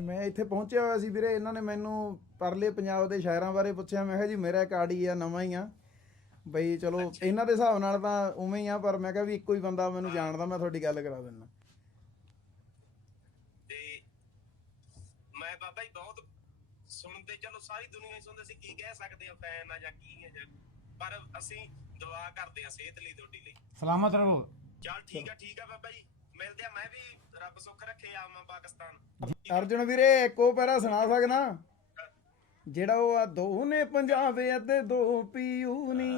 ਮੈਂ ਇੱਥੇ ਪਹੁੰਚਿਆ ਹੋਇਆ ਸੀ ਵੀਰੇ, ਇਹਨਾਂ ਨੇ ਮੈਨੂੰ ਪਰਲੇ ਪੰਜਾਬ ਦੇ ਸ਼ਾਇਰਾਂ ਬਾਰੇ ਪੁੱਛਿਆ। ਮੈਂ ਕਿਹਾ ਜੀ ਮੇਰਾ ਇੱਕ ਆੜੀ ਆ, ਨਵਾਂ ਹੀ ਆ ਬਈ, ਚਲੋ ਇਹਨਾਂ ਦੇ ਹਿਸਾਬ ਨਾਲ ਤਾਂ ਉਵੇਂ ਹੀ ਆ, ਪਰ ਮੈਂ ਕਿਹਾ ਵੀ ਇੱਕੋ ਹੀ ਬੰਦਾ ਮੈਨੂੰ ਜਾਣਦਾ, ਮੈਂ ਤੁਹਾਡੀ ਗੱਲ ਕਰਾ ਦਿੰਦਾ। ਤੇ ਮੈਂ ਬਾਬਾ ਜੀ ਬਹੁਤ ਸੁਣਦੇ, ਚਲੋ ਸਾਰੀ ਦੁਨੀਆ ਹੀ ਸੁਣਦੇ ਸੀ, ਕੀ ਕਹਿ ਸਕਦੇ ਆ ਫੈਨ ਆ ਜਾਂ ਕੀ ਹੈ, ਪਰ ਅਸੀਂ ਦੁਆ ਕਰਦੇ ਆ ਸਿਹਤ ਲਈ, ਤੁਹਾਡੀ ਲਈ। ਸਲਾਮਤ ਰਹੋ। ਚੱਲ ਠੀਕ ਆ ਬਾਬਾ ਜੀ, ਮਿਲਦੇ ਆ। ਮੈਂ ਵੀ ਰੱਬ ਸੁੱਖ ਰੱਖੇ ਆਵਾਂ ਪਾਕਿਸਤਾਨ। ਅਰਜੁਨ ਵੀਰੇ ਇੱਕ ਉਹ ਪੈਰਾ ਸੁਣਾ ਸਕਦਾ ਜਿਹੜਾ ਉਹ ਆ, ਦੋ ਨੇ ਪੰਜਾਬ ਅਤੇ ਦੋ ਪੀਊ ਨੀ,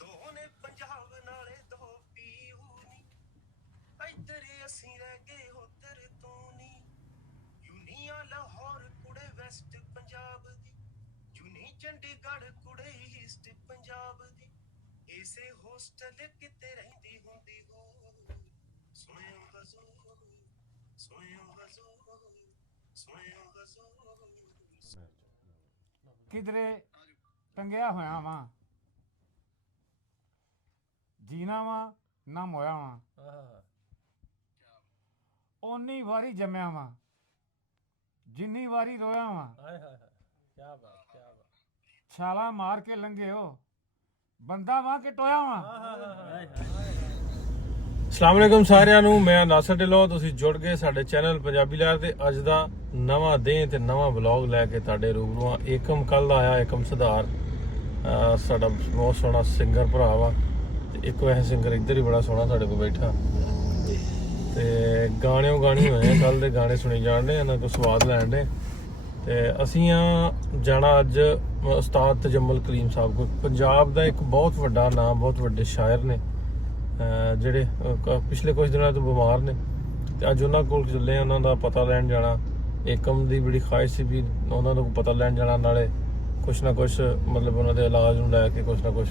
ਦੋ ਨੇ ਪੰਜਾਬ ਨਾਲੇ ਦੋ ਪੀਊ ਨੀ, ਇੱਧਰ ਅਸੀਂ ਰਹਿ ਗਏ ਉੱਧਰ ਤੋਂ ਨੀ, ਯੂਨੀਆਂ ਲਾਹੌਰ ਕੁੜੇ ਵੈਸਟ ਪੰਜਾਬ ਦੀ, ਯੂਨੀ ਚੰਡੀਗੜ੍ਹ ਕੁੜੇ ਈਸਟ ਪੰਜਾਬ ਦੀ, ਇਸੇ ਹੋਸਟਲ ਕਿਤੇ ਰਹਿੰਦੀ ਹੁੰਦੀ ਹੋ, ਸੁਣਿਓ ਹਜ਼ੂਰ, ਸੁਣਿਓ ਹਜ਼ੂਰ, ਸੁਣਿਓ ਹਜ਼ੂਰ। ਕਿਧਰੇ ਟੰਗਿਆ ਹੋਇਆ ਵਾਂ, ਜੀਣਾ ਵਾਂ ਨਾ ਮੋਇਆ ਵਾਂ, ਓਨੀ ਵਾਰੀ ਜੰਮਿਆ ਵਾਂ ਜਿੰਨੀ ਵਾਰੀ ਰੋਇਆ ਵਾਂ, ਛਾਲਾ ਮਾਰ ਕੇ ਲੰਘਿਓ ਬੰਦਾ ਵਾਂ ਕਿ ਟੋਇਆ ਵਾਂ। ਅਸਲਾਮ ਵਾਲੇਕੁਮ ਸਾਰਿਆਂ ਨੂੰ, ਮੈਂ ਨਾਸਰ ਢਿੱਲੋਂ। ਤੁਸੀਂ ਜੁੜ ਗਏ ਸਾਡੇ ਚੈਨਲ ਪੰਜਾਬੀ ਲਹਿਰ ਤੇ। ਅੱਜ ਦਾ ਨਵਾਂ ਦਿਨ ਤੇ ਨਵਾਂ ਵਲੌਗ ਲੈ ਕੇ ਤੁਹਾਡੇ ਰੂਬਰੂ ਆ। ਏਕਮ ਕੱਲ ਦਾ ਆਇਆ, ਏਕਮ ਸੁਧਾਰ ਸਾਡਾ ਬਹੁਤ ਸੋਹਣਾ ਸਿੰਗਰ ਭਰਾ ਵਾ, ਤੇ ਇੱਕ ਵੈਸੇ ਸਿੰਗਰ ਇੱਧਰ ਹੀ ਬੜਾ ਸੋਹਣਾ ਸਾਡੇ ਕੋਲ ਬੈਠਾ, ਤੇ ਗਾਣਿਓ ਗਾਣੀ ਹੋਏ ਕੱਲ ਦੇ ਗਾਣੇ ਸੁਣੇ ਜਾਣ ਡੇ, ਇਹਨਾਂ ਕੋਲ ਸਵਾਦ ਲੈਣ ਡੇ। ਤੇ ਅਸੀਂ ਜਾਣਾ ਅੱਜ ਉਸਤਾਦ ਤਜਮਲ ਕਲੀਮ ਸਾਹਿਬ ਕੋਲ। ਪੰਜਾਬ ਦਾ ਇੱਕ ਬਹੁਤ ਵੱਡਾ ਨਾਮ, ਬਹੁਤ ਵੱਡੇ ਸ਼ਾਇਰ ਨੇ ਜਿਹੜੇ ਪਿਛਲੇ ਕੁਝ ਦਿਨਾਂ ਤੋਂ ਬਿਮਾਰ ਨੇ, ਤੇ ਅੱਜ ਉਹਨਾਂ ਕੋਲ ਚੱਲੇ, ਉਹਨਾਂ ਦਾ ਪਤਾ ਲੈਣ ਜਾਣਾ। ਏਕਮ ਦੀ ਬੜੀ ਖੁਆਇਸ਼ ਸੀ ਵੀ ਉਹਨਾਂ ਦਾ ਪਤਾ ਲੈਣ ਜਾਣਾ, ਨਾਲੇ ਕੁਛ ਨਾ ਕੁਛ ਮਤਲਬ ਉਹਨਾਂ ਦੇ ਇਲਾਜ ਨੂੰ ਲੈ ਕੇ ਕੁਛ ਨਾ ਕੁਛ,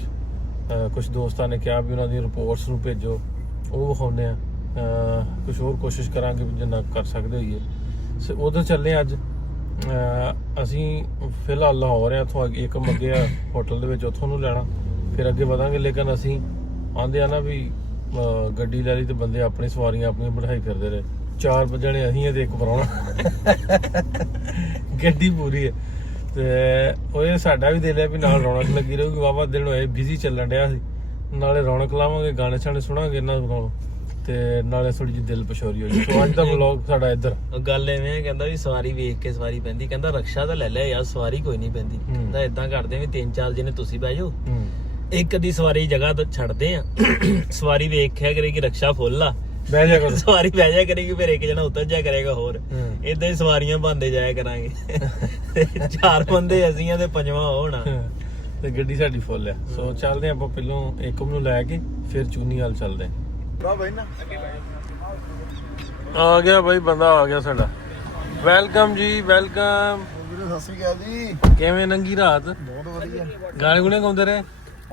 ਕੁਛ ਦੋਸਤਾਂ ਨੇ ਕਿਹਾ ਵੀ ਉਹਨਾਂ ਦੀ ਰਿਪੋਰਟਸ ਨੂੰ ਭੇਜੋ, ਉਹ ਵਿਖਾਉਂਦੇ ਆ। ਕੁਛ ਹੋਰ ਕੋਸ਼ਿਸ਼ ਕਰਾਂਗੇ ਜਿੰਨਾ ਕਰ ਸਕਦੇ ਹੋਈਏ। ਉਧਰ ਚੱਲੇ ਅੱਜ ਅਸੀਂ। ਫਿਲਹਾਲ ਲਾਹੌਰ ਆ, ਉੱਥੋਂ ਏਕਮ ਅੱਗੇ ਆ ਹੋਟਲ ਦੇ ਵਿੱਚ, ਉੱਥੋਂ ਨੂੰ ਲੈਣਾ, ਫਿਰ ਅੱਗੇ ਵਧਾਂਗੇ। ਲੇਕਿਨ ਅਸੀਂ ਆਂਦੇ ਆ ਨਾ ਵੀ ਗੱਡੀ ਲੈ ਲਈ ਤੇ ਬੰਦੇ ਆਪਣੀ ਸਵਾਰੀਆਂ ਆਪਣੀਆਂ ਬਿਠਾਈ ਫਿਰਦੇ ਰਹੇ। 4 ਜਣੇ ਅਸੀਂ ਤੇ ਇੱਕ ਪਰਾਉਣਾ, ਗੱਡੀ ਪੂਰੀ ਹੈ। ਤੇ ਉਹ ਸਾਡਾ ਵੀ ਦੇ ਲਿਆ ਵੀ ਨਾਲ ਰੌਣਕ ਲੱਗੀ ਰਹੂਗੀ। ਵਾਹਵਾ ਦਿਨ ਹੋਏ ਬਿਜ਼ੀ ਚੱਲਣ ਡਿਆ ਸੀ, ਨਾਲੇ ਰੌਣਕ ਲਾਵਾਂਗੇ, ਗਾਣੇ ਛਾਣੇ ਸੁਣਾਂਗੇ ਇਹਨਾਂ ਕੋਲੋਂ, ਤੇ ਨਾਲੇ ਥੋੜੀ ਜਿਹੀ ਦਿਲ ਪਛੋਰੀ ਹੋ ਜਾਊ। ਸੋ ਅੱਜ ਦਾ ਵਲੌਗ ਸਾਡਾ ਇੱਧਰ। ਗੱਲ ਐਵੇਂ ਕਹਿੰਦਾ ਵੀ ਸਵਾਰੀ ਵੇਖ ਕੇ ਸਵਾਰੀ ਪੈਂਦੀ, ਕਹਿੰਦਾ ਰਕਸ਼ਾ ਤਾਂ ਲੈ ਲਿਆ ਯਾਰ, ਸਵਾਰੀ ਕੋਈ ਨਹੀਂ ਪੈਂਦੀ। ਕਹਿੰਦਾ ਏਦਾਂ ਕਰਦੇ ਵੀ 3-4 ਜਣੇ ਤੁਸੀਂ ਬਹਿ ਜਾਓ, ਇੱਕ ਦੀ ਸਵਾਰੀ ਜਗ੍ਹਾ ਤੋਂ ਛੱਡਦੇ ਆ, ਸਵਾਰੀ ਵੇਖਿਆ ਕਰੇਗੀ ਰਕਸ਼ਾ ਫੁੱਲ ਆ, ਬਹਿ ਜਾ ਕਰੋ, ਸਵਾਰੀ ਬਹਿ ਜਾ ਕਰੇਗੀ, ਫਿਰ ਇੱਕ ਜਣਾ ਉਤਰ ਜਾ ਕਰੇਗਾ। ਹੋਰ ਏਦਾਂ ਹੀ ਸਵਾਰੀਆਂ ਬੰਦੇ ਜਾਇਆ ਕਰਾਂਗੇ। 4 ਬੰਦੇ ਅਸੀਂ ਆ ਤੇ 5ਵਾਂ ਹੋਣਾ, ਤੇ ਗੱਡੀ ਸਾਡੀ ਫੁੱਲ ਆ। ਸੋ ਚੱਲਦੇ ਆਪਾਂ ਪਹਿਲੋਂ ਏਕਮ ਨੂੰ ਲੈ ਕੇ, ਫਿਰ ਚੂਨੀ ਹਾਲ ਚੱਲਦੇ ਆ ਗਿਆ ਬਾਈ, ਬੰਦਾ ਆ ਗਿਆ ਸਾਡਾ। ਵੈਲਕਮ ਜੀ, ਵੈਲਕਮ। ਸਤਿ ਸ਼੍ਰੀ ਅਕਾਲ ਜੀ। ਕਿਵੇਂ ਲੰਗੀ ਰਾਤ? ਬਹੁਤ ਵਧੀਆ। ਗਾਣੇ ਗੁਣੇ ਗਾਉਂਦੇ ਰਹੇ?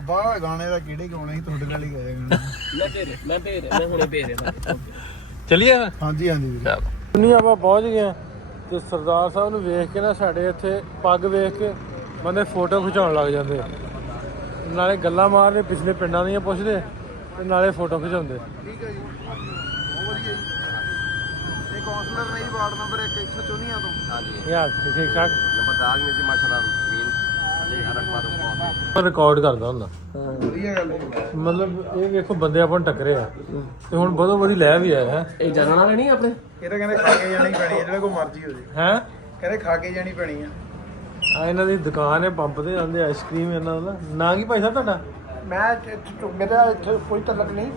ਬਾਹਰ ਗਾਣੇ ਦਾ ਕਿਹੜੇ ਗਾਉਣੇ ਸੀ, ਤੁਹਾਡੇ ਨਾਲ ਹੀ ਗਾਏ ਮੈਂ ਹੁਣੇ ਭੇਜ ਰਿਹਾ। ਚਲਿਏ ਹਾਂਜੀ ਹਾਂਜੀ ਵੀਰੇ। ਚੂਨੀ ਆਪਾਂ ਪਹੁੰਚ ਗਏ, ਤੇ ਸਰਦਾਰ ਸਾਹਿਬ ਨੂੰ ਵੇਖ ਕੇ ਨਾ, ਸਾਡੇ ਇੱਥੇ ਪੱਗ ਵੇਖ ਕੇ ਬੰਦੇ ਫੋਟੋ ਖਿਚਾਉਣ ਲੱਗ ਜਾਂਦੇ, ਨਾਲੇ ਗੱਲਾਂ ਮਾਰਦੇ, ਪਿਛਲੇ ਪਿੰਡਾਂ ਦੀਆਂ ਪੁੱਛਦੇ, ਤੇ ਨਾਲੇ ਫੋਟੋ ਖਿਚਾਉਂਦੇ। ਠੀਕ ਹੈ ਜੀ, ਬਹੁਤ ਵਧੀਆ ਜੀ। ਇਹ ਕਾਉਂਸਲਰ ਨਹੀਂ, ਵਾਰਡ ਨੰਬਰ 1 ਇੱਥੋਂ ਚੁਣੀਆਂ ਤੋਂ। ਹਾਂਜੀ ਯਾਰ ਠੀਕ ਠਾਕ ਨੰਬਰਦਾਰ ਨੇ ਜੀ ਮਾਸ਼ਾਅੱਲਾ ਮੀਨ ਰਿਕਾਰਡ ਕਰਦਾ ਹੁੰਦਾ। ਵਧੀਆ ਗੱਲ ਹੈ। ਮਤਲਬ ਇਹ ਵੇਖੋ ਬੰਦੇ ਆਪਾਂ ਨੂੰ ਟੱਕਰੇ ਆ, ਤੇ ਹੁਣ ਬਦੋ ਬਦੀ ਲੈ ਵੀ ਆਇਆ ਹੈ। ਇਹ ਜਾਣ ਵਾਲਾ ਨਹੀਂ ਆਪਣੇ, ਇਹ ਤਾਂ ਕਹਿੰਦੇ ਖਾ ਕੇ ਜਾਣੀ ਪੈਣੀ ਹੈ, ਜਿਹੜਾ ਕੋਈ ਮਰਜ਼ੀ ਹੋ ਜੇ। ਹੈ ਕਹਿੰਦੇ ਖਾ ਕੇ ਜਾਣੀ ਪੈਣੀ ਆ। ਆ ਇਹਨਾਂ ਦੀ ਦੁਕਾਨ ਹੈ, ਪੰਪ ਤੇ ਆਂਦੇ ਆਈਸਕ੍ਰੀਮ ਇਹਨਾਂ ਦਾ। ਨਾਂ ਕੀ ਭਾਈ ਸਾਹਿਬ ਤੁਹਾਡਾ? ਮੈਂ ਮੇਰਾ ਇੱਥੇ ਕੋਈ ਤਲਕ ਨਹੀਂ,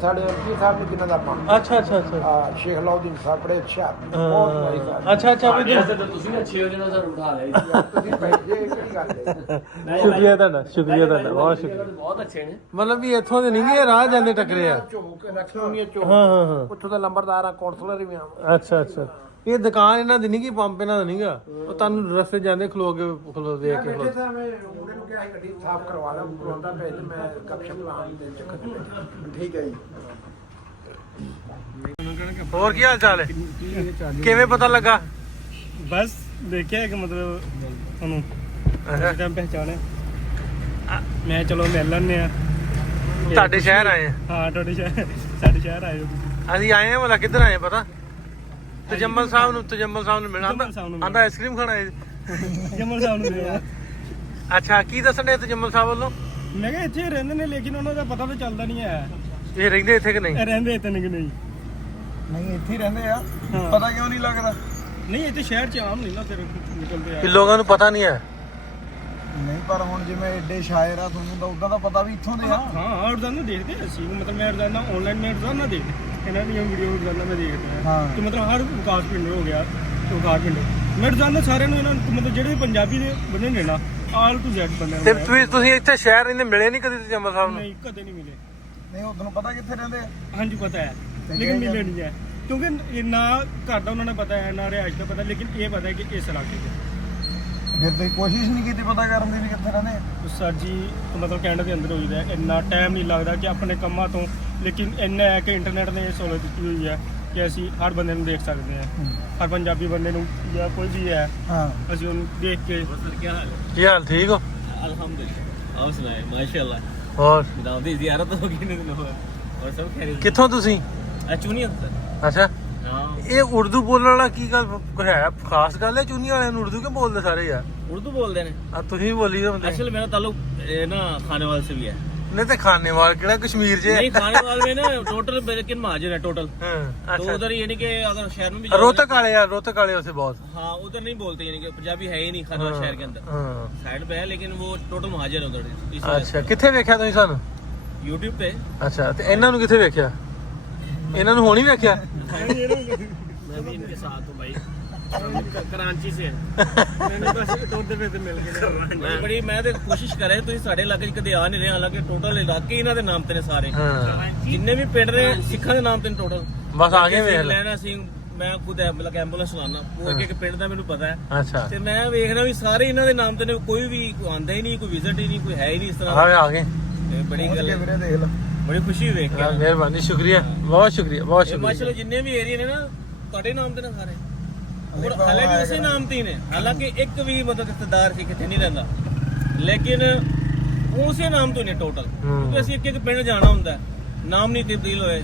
ਸਾਡੇ ਐਮਪੀ ਸਾਹਿਬ ਨੇ ਕਿੰਨਾ ਦਾ ਆਪਾਂ ਅੱਛਾ ਅੱਛਾ ਅੱਛਾ ਸ਼ੇਖ ਲਾਉਦੀਨ ਸਾਹਿਬ ਬੜੇ ਅੱਛਾ, ਬਹੁਤ ਵਧੀਆ। ਅੱਛਾ ਅੱਛਾ ਵੀ ਤੁਸੀਂ ਅੱਛੇ ਹੋ ਜਿਹਨਾਂ ਸਾਨੂੰ ਉਠਾ ਲਿਆ। ਤੁਸੀਂ ਭੇਜੇ, ਕਿਹੜੀ ਗੱਲ ਹੈ। ਸ਼ੁਕਰੀਆ ਤੁਹਾਡਾ, ਸ਼ੁਕਰੀਆ ਤੁਹਾਡਾ, ਬਹੁਤ ਸ਼ੁਕਰੀਆ। ਬਹੁਤ ਅੱਛੇ ਨੇ, ਮਤਲਬ ਵੀ ਇੱਥੋਂ ਦੇ ਨਹੀਂ ਗਏ, ਰਾਹ ਜਾਂਦੇ ਟੱਕਰੇ ਆ। ਝੋਕ ਰੱਖਣੀ ਚੋ, ਹਾਂ ਹਾਂ ਹਾਂ, ਉੱਥੋਂ ਦਾ ਲੰਬਰਦਾਰ ਆ, ਕਾਉਂਸਲਰ ਵੀ ਆ। ਅੱਛਾ ਅੱਛਾ। ਇਹ ਦੁਕਾਨ ਇਹਨਾਂ ਦੀ ਨਹੀਂ, ਪੰਪ ਇਹਨਾਂ ਦਾ ਨਹੀਂਗਾ। ਉਹ ਤੁਹਾਨੂੰ ਰਸਤੇ ਜਾਂਦੇ ਖਲੋ ਕੇ ਵੇਖ ਕੇ ਖਲੋ। ਮੈਂ ਮੁੰਡੇ ਨੂੰ ਕਿਹਾ ਸੀ ਗੱਡੀ ਸਾਫ਼ ਕਰਵਾ ਲਾ, ਕਰਵਾਉਂਦਾ ਪਏ ਤੇ ਮੈਂ ਗੱਪਸ਼ਪ ਲਾਉਣ ਦੇ ਚੱਕਰ ਚ। ਠੀਕ ਹੈ ਜੀ। ਹੋਰ ਕੀ ਹਾਲ ਚਾਲ ਹੈ? ਕਿਵੇਂ ਪਤਾ ਲੱਗਾ? ਬਸ ਦੇਖਿਆ ਕਿ ਮਤਲਬ ਉਹਨੂੰ ਟਾਈਮ ਪਹਿਚਾਣਿਆ, ਮੈਂ ਚਲੋ ਮਿਲ ਲੈਂਦੇ ਆ। ਤੁਹਾਡੇ ਸ਼ਹਿਰ ਆਏ ਆ? ਹਾਂ ਤੁਹਾਡੇ ਸ਼ਹਿਰ, ਸਾਡੇ ਸ਼ਹਿਰ ਆਏ ਹੋ ਤੁਸੀਂ? ਅਸੀਂ ਆਏ ਆ, ਭਲਾ ਕਿੱਧਰ ਆਏ ਪਤਾ? ਤਜੰਮਲ ਸਾਹਿਬ ਨੂੰ ਮਿਲਣਾ ਤਜੰਮਲ ਸਾਹਿਬ ਨੂੰ ਆਂਦਾ ਆਈਸਕ੍ਰੀਮ ਖਾਣਾ ਹੈ ਜਮਲ ਸਾਹਿਬ ਨੂੰ ਮਿਲਿਆ। ਅੱਛਾ ਕੀ ਦੱਸਣ ਦੇ ਤਜੰਮਲ ਸਾਹਿਬ ਵੱਲੋਂ ਮੈਂ ਕਿਹਾ ਇੱਥੇ ਰਹਿੰਦੇ ਨੇ ਲੇਕਿਨ ਉਹਨਾਂ ਦਾ ਪਤਾ ਤਾਂ ਚੱਲਦਾ ਨਹੀਂ ਹੈ ਇਹ ਰਹਿੰਦੇ ਇੱਥੇ ਕਿ ਨਹੀਂ ਇਹ ਰਹਿੰਦੇ ਇੱਥੇ ਨੇ ਕਿ ਨਹੀਂ। ਨਹੀਂ ਇੱਥੇ ਹੀ ਰਹਿੰਦੇ ਆ ਹਾਂ। ਪਤਾ ਕਿਉਂ ਨਹੀਂ ਲੱਗਦਾ ਨਹੀਂ ਇੱਥੇ ਸ਼ਹਿਰ 'ਚ ਆਮ ਨਹੀਂ ਨਾ ਫਿਰ ਨਿਕਲਦੇ ਆ। ਕਿ ਲੋਕਾਂ ਨੂੰ ਪਤਾ ਨਹੀਂ ਹੈ ਨਹੀਂ ਪਰ ਹੁਣ ਜਿਵੇਂ ਐਡੇ ਸ਼ਾਇਰ ਆ ਤੁਹਾਨੂੰ ਤਾਂ ਉਦਾਂ ਦਾ ਪਤਾ ਵੀ ਇੱਥੋਂ ਦੇ ਆ ਹਾਂ ਰੋਜ਼ਾਨਾ ਦੇਖਦੇ ਹਾਂ ਅਸੀਂ ਮਤਲਬ ਮੈਂ ਰੋਜ਼ਾਨਾ ਆਨਲਾਈਨ ਮੈਂ ਰੋਜ਼ਾਨਾ ਦੇਖਦਾ ਇਹਨਾਂ ਦੀਆਂ ਵੀਡੀਓ ਰੋਜ਼ਾਨਾ ਮੈਂ ਦੇਖਦਾ ਹਾਂ। ਕਿ ਮਤਲਬ ਹਰ ਵਿਕਾਸ ਪਿੰਡ ਹੋ ਗਿਆ ਵਿਕਾਸ ਪਿੰਡ ਮੈਂ ਰੋਜ਼ਾਨਾ ਸਾਰਿਆਂ ਨੂੰ ਇਹਨਾਂ ਨੂੰ ਮਤਲਬ ਜਿਹੜੇ ਪੰਜਾਬੀ ਦੇ ਬੰਦੇ ਨੇ ਨਾ ਆਲ ਟੂ ਜ਼ੈਡ ਬੰਦੇ ਤੇ ਤੁਸੀਂ ਇੱਥੇ ਸ਼ਹਿਰ ਰਹਿੰਦੇ ਮਿਲੇ ਨਹੀਂ ਕਦੇ ਤਜੰਮਲ ਸਾਹਿਬ ਨੂੰ ਨਹੀਂ ਕਦੇ ਨਹੀਂ ਮਿਲੇ। ਨਹੀਂ ਉਹ ਤੁਹਾਨੂੰ ਪਤਾ ਕਿੱਥੇ ਰਹਿੰਦੇ ਆ ਹਾਂਜੀ ਪਤਾ ਹੈ ਲੇਕਿਨ ਮਿਲੇ ਨਹੀਂ ਹੈ ਕਿਉਂਕਿ ਇਹ ਨਾ ਘਰ ਦਾ ਉਹਨਾਂ ਨੂੰ ਪਤਾ ਹੈ ਨਾ ਰਿਹਾਇਸ਼ ਦਾ ਪਤਾ ਲੇਕਿਨ ਇਹ ਪਤਾ ਹੈ ਕਿ ਇਸ ਇਲਾਕੇ 'ਚ ਫਿਰ ਤੁਸੀਂ ਕੋਸ਼ਿਸ਼ ਨਹੀਂ ਕੀਤੀ ਪਤਾ ਕਰਨ ਦੀ ਵੀ ਕਿੱਥੇ ਰਹਿੰਦੇ ਆ ਸਰ ਜੀ ਮਤਲਬ ਕੈਨੇਡਾ ਦੇ ਅੰਦਰ ਹੋਈਦਾ ਇੰਨਾ ਟਾਈਮ ਨਹੀਂ ਲੱਗਦਾ ਕਿ ਆਪਣੇ ਕੰਮਾਂ ਤੋਂ ਲੇਕਿਨ ਇੰਨਾ ਹੈ ਕਿ ਇੰਟਰਨੈਟ ਨੇ ਇਹ ਸਹੂਲਤ ਦਿੱਤੀ ਹੋਈ ਹੈ ਕਿ ਅਸੀਂ ਹਰ ਬੰਦੇ ਨੂੰ ਦੇਖ ਸਕਦੇ ਹਾਂ ਹਰ ਪੰਜਾਬੀ ਬੰਦੇ ਨੂੰ ਜਾਂ ਕੋਈ ਵੀ ਹੈ ਹਾਂ ਅਸੀਂ ਉਹਨੂੰ ਦੇਖ ਕੇ ਕੀ ਹਾਲ ਠੀਕ ਹੋ अल्हम्दुलिल्लाह आप सुनाए माशाल्लाह ਹੋਰ दाऊद की जियारत हो गई नहीं और सब खैरियत ਕਿੱਥੋਂ ਤੁਸੀਂ चुनिया सर ਅੱਛਾ हाँ ਇਹ ਉਰਦੂ ਬੋਲਣ ਵਾਲਾ ਕੀ ਗੱਲ ਕੋਈ ਹੈ ਖਾਸ ਗੱਲ ਹੈ ਚੂਨੀ ਵਾਲਿਆਂ ਨੂੰ ਉਰਦੂ ਕਿਉਂ ਬੋਲਦੇ ਸਾਰੇ ਯਾਰ उर्दू बोलते हैं ਆ ਤੁਸੀਂ ਵੀ ਬੋਲੀ ਦੇ ਹੁੰਦੇ एक्चुअली मेरा ताल्लुक ना खानेवाल से भी है ਨਹੀਂ ਤੇ ਖਾਨੇਵਾਲ ਕਿਹੜਾ ਕਸ਼ਮੀਰ 'ਚ नहीं खानेवाल में ना टोटल लेकिन महाजर है टोटल ਹਾਂ तो ਅੱਛਾ उधर यानी कि अगर शहर में भी जाओगे- रोहतक वाले यार रोहतक वाले उसे बहुत हाँ उधर नहीं बोलते यानी कि पंजाबी है ही नहीं खानेवाल शहर के अंदर ਹਾਂ साइड पे है लेकिन वो टोटल महाजर है उधर इस वजह ਅੱਛਾ ਕਿੱਥੇ ਵੇਖਿਆ ਤੁਸੀਂ ਸਾਨੂੰ से। YouTube पे ਅੱਛਾ ਤੇ ਇਹਨਾਂ ਨੂੰ ਕਿੱਥੇ ਵੇਖਿਆ ਇਹਨਾਂ ਨੂੰ ਹੁਣ ਹੀ ਵੇਖਿਆ मैं भी इनके साथ हूँ भाई कराची से ਮੈਨੂੰ ਬਸ ਟੋਟਦੇ ਫਿਰਦੇ ਮਿਲ ਗਏ मैं बड़ी मैं तो कोशिश कर रहे ਤੁਸੀਂ ਸਾਡੇ ਇਲਾਕੇ 'ਚ ਕਦੇ ਆ ਨਹੀਂ ਰਹੇ ਹਾਲਾਂਕਿ ਟੋਟਲ ਇਲਾਕੇ ਇਹਨਾਂ ਦੇ ਨਾਮ ਤੇ ਨੇ ਸਾਰੇ ਹਾਂ ਜਿੰਨੇ ਵੀ ਪਿੰਡ ਨੇ ਸਿੱਖਾਂ ਦੇ ਨਾਮ ਤੇ ਨੇ ਟੋਟਲ ਬਸ ਆ ਗਏ ਵੇਖ ਲੈ ਲੈਣਾ ਸਿੰਘ ਮੈਂ ਖੁਦ ਮਤਲਬ ਐਂਬੂਲੈਂਸ ਚਲਾਉਣਾ ਉਹ ਇੱਕ ਇੱਕ ਪਿੰਡ ਦਾ ਮੈਨੂੰ ਪਤਾ ਹੈ ਅੱਛਾ ਤੇ ਮੈਂ ਵੇਖਣਾ ਵੀ ਸਾਰੇ ਇਹਨਾਂ ਦੇ ਨਾਮ ਤੇ ਨੇ ਕੋਈ ਵੀ ਆਂਦਾ ਹੀ ਨਹੀਂ ਕੋਈ ਵਿਜ਼ਿਟ ਹੀ ਨਹੀਂ ਕੋਈ ਹੈ ਹੀ ਨਹੀਂ ਇਸ ਤਰ੍ਹਾਂ ਆ ਆ ਗਏ ਇਹ ਬੜੀ ਗੱਲ ਹੈ ਵੀਰੇ ਦੇਖ ਲਓ ਬੜੀ ਖੁਸ਼ੀ ਹੋਈ ਵੇਖ ਕੇ ਮਿਹਰਬਾਨੀ ਸ਼ੁਕਰੀਆ ਬਹੁਤ ਸ਼ੁਕਰੀਆ ਬਹੁਤ ਇਹ ਸ਼ੁਕਰੀਆ ਮਾਸ਼ਾਅੱਲਾ ਜਿੰਨੇ ਵੀ ਏਰੀਆ ਨੇ ਨਾ ਤੁਹਾਡੇ ਨਾਮ ਤੇ ਨੇ ਸਾਰੇ ਔਰ ਹਾਲੇ ਵੀ ਉਸੇ ਨਾਮ ਤੇ ਹੀ ਨੇ ਹਾਲਾਂਕਿ ਇੱਕ ਵੀ ਮਤਲਬ ਰਿਸ਼ਤੇਦਾਰ ਸੀ ਕਿਤੇ ਨਹੀਂ ਰਹਿੰਦਾ ਲੇਕਿਨ ਉਸੇ ਨਾਮ ਤੋਂ ਨੇ ਟੋਟਲ ਕਿਉਂਕਿ ਅਸੀਂ ਇੱਕ ਇੱਕ ਪਿੰਡ ਜਾਣਾ ਹੁੰਦਾ ਹੈ, ਨਾਮ ਨਹੀਂ ਤਬਦੀਲ ਹੋਏ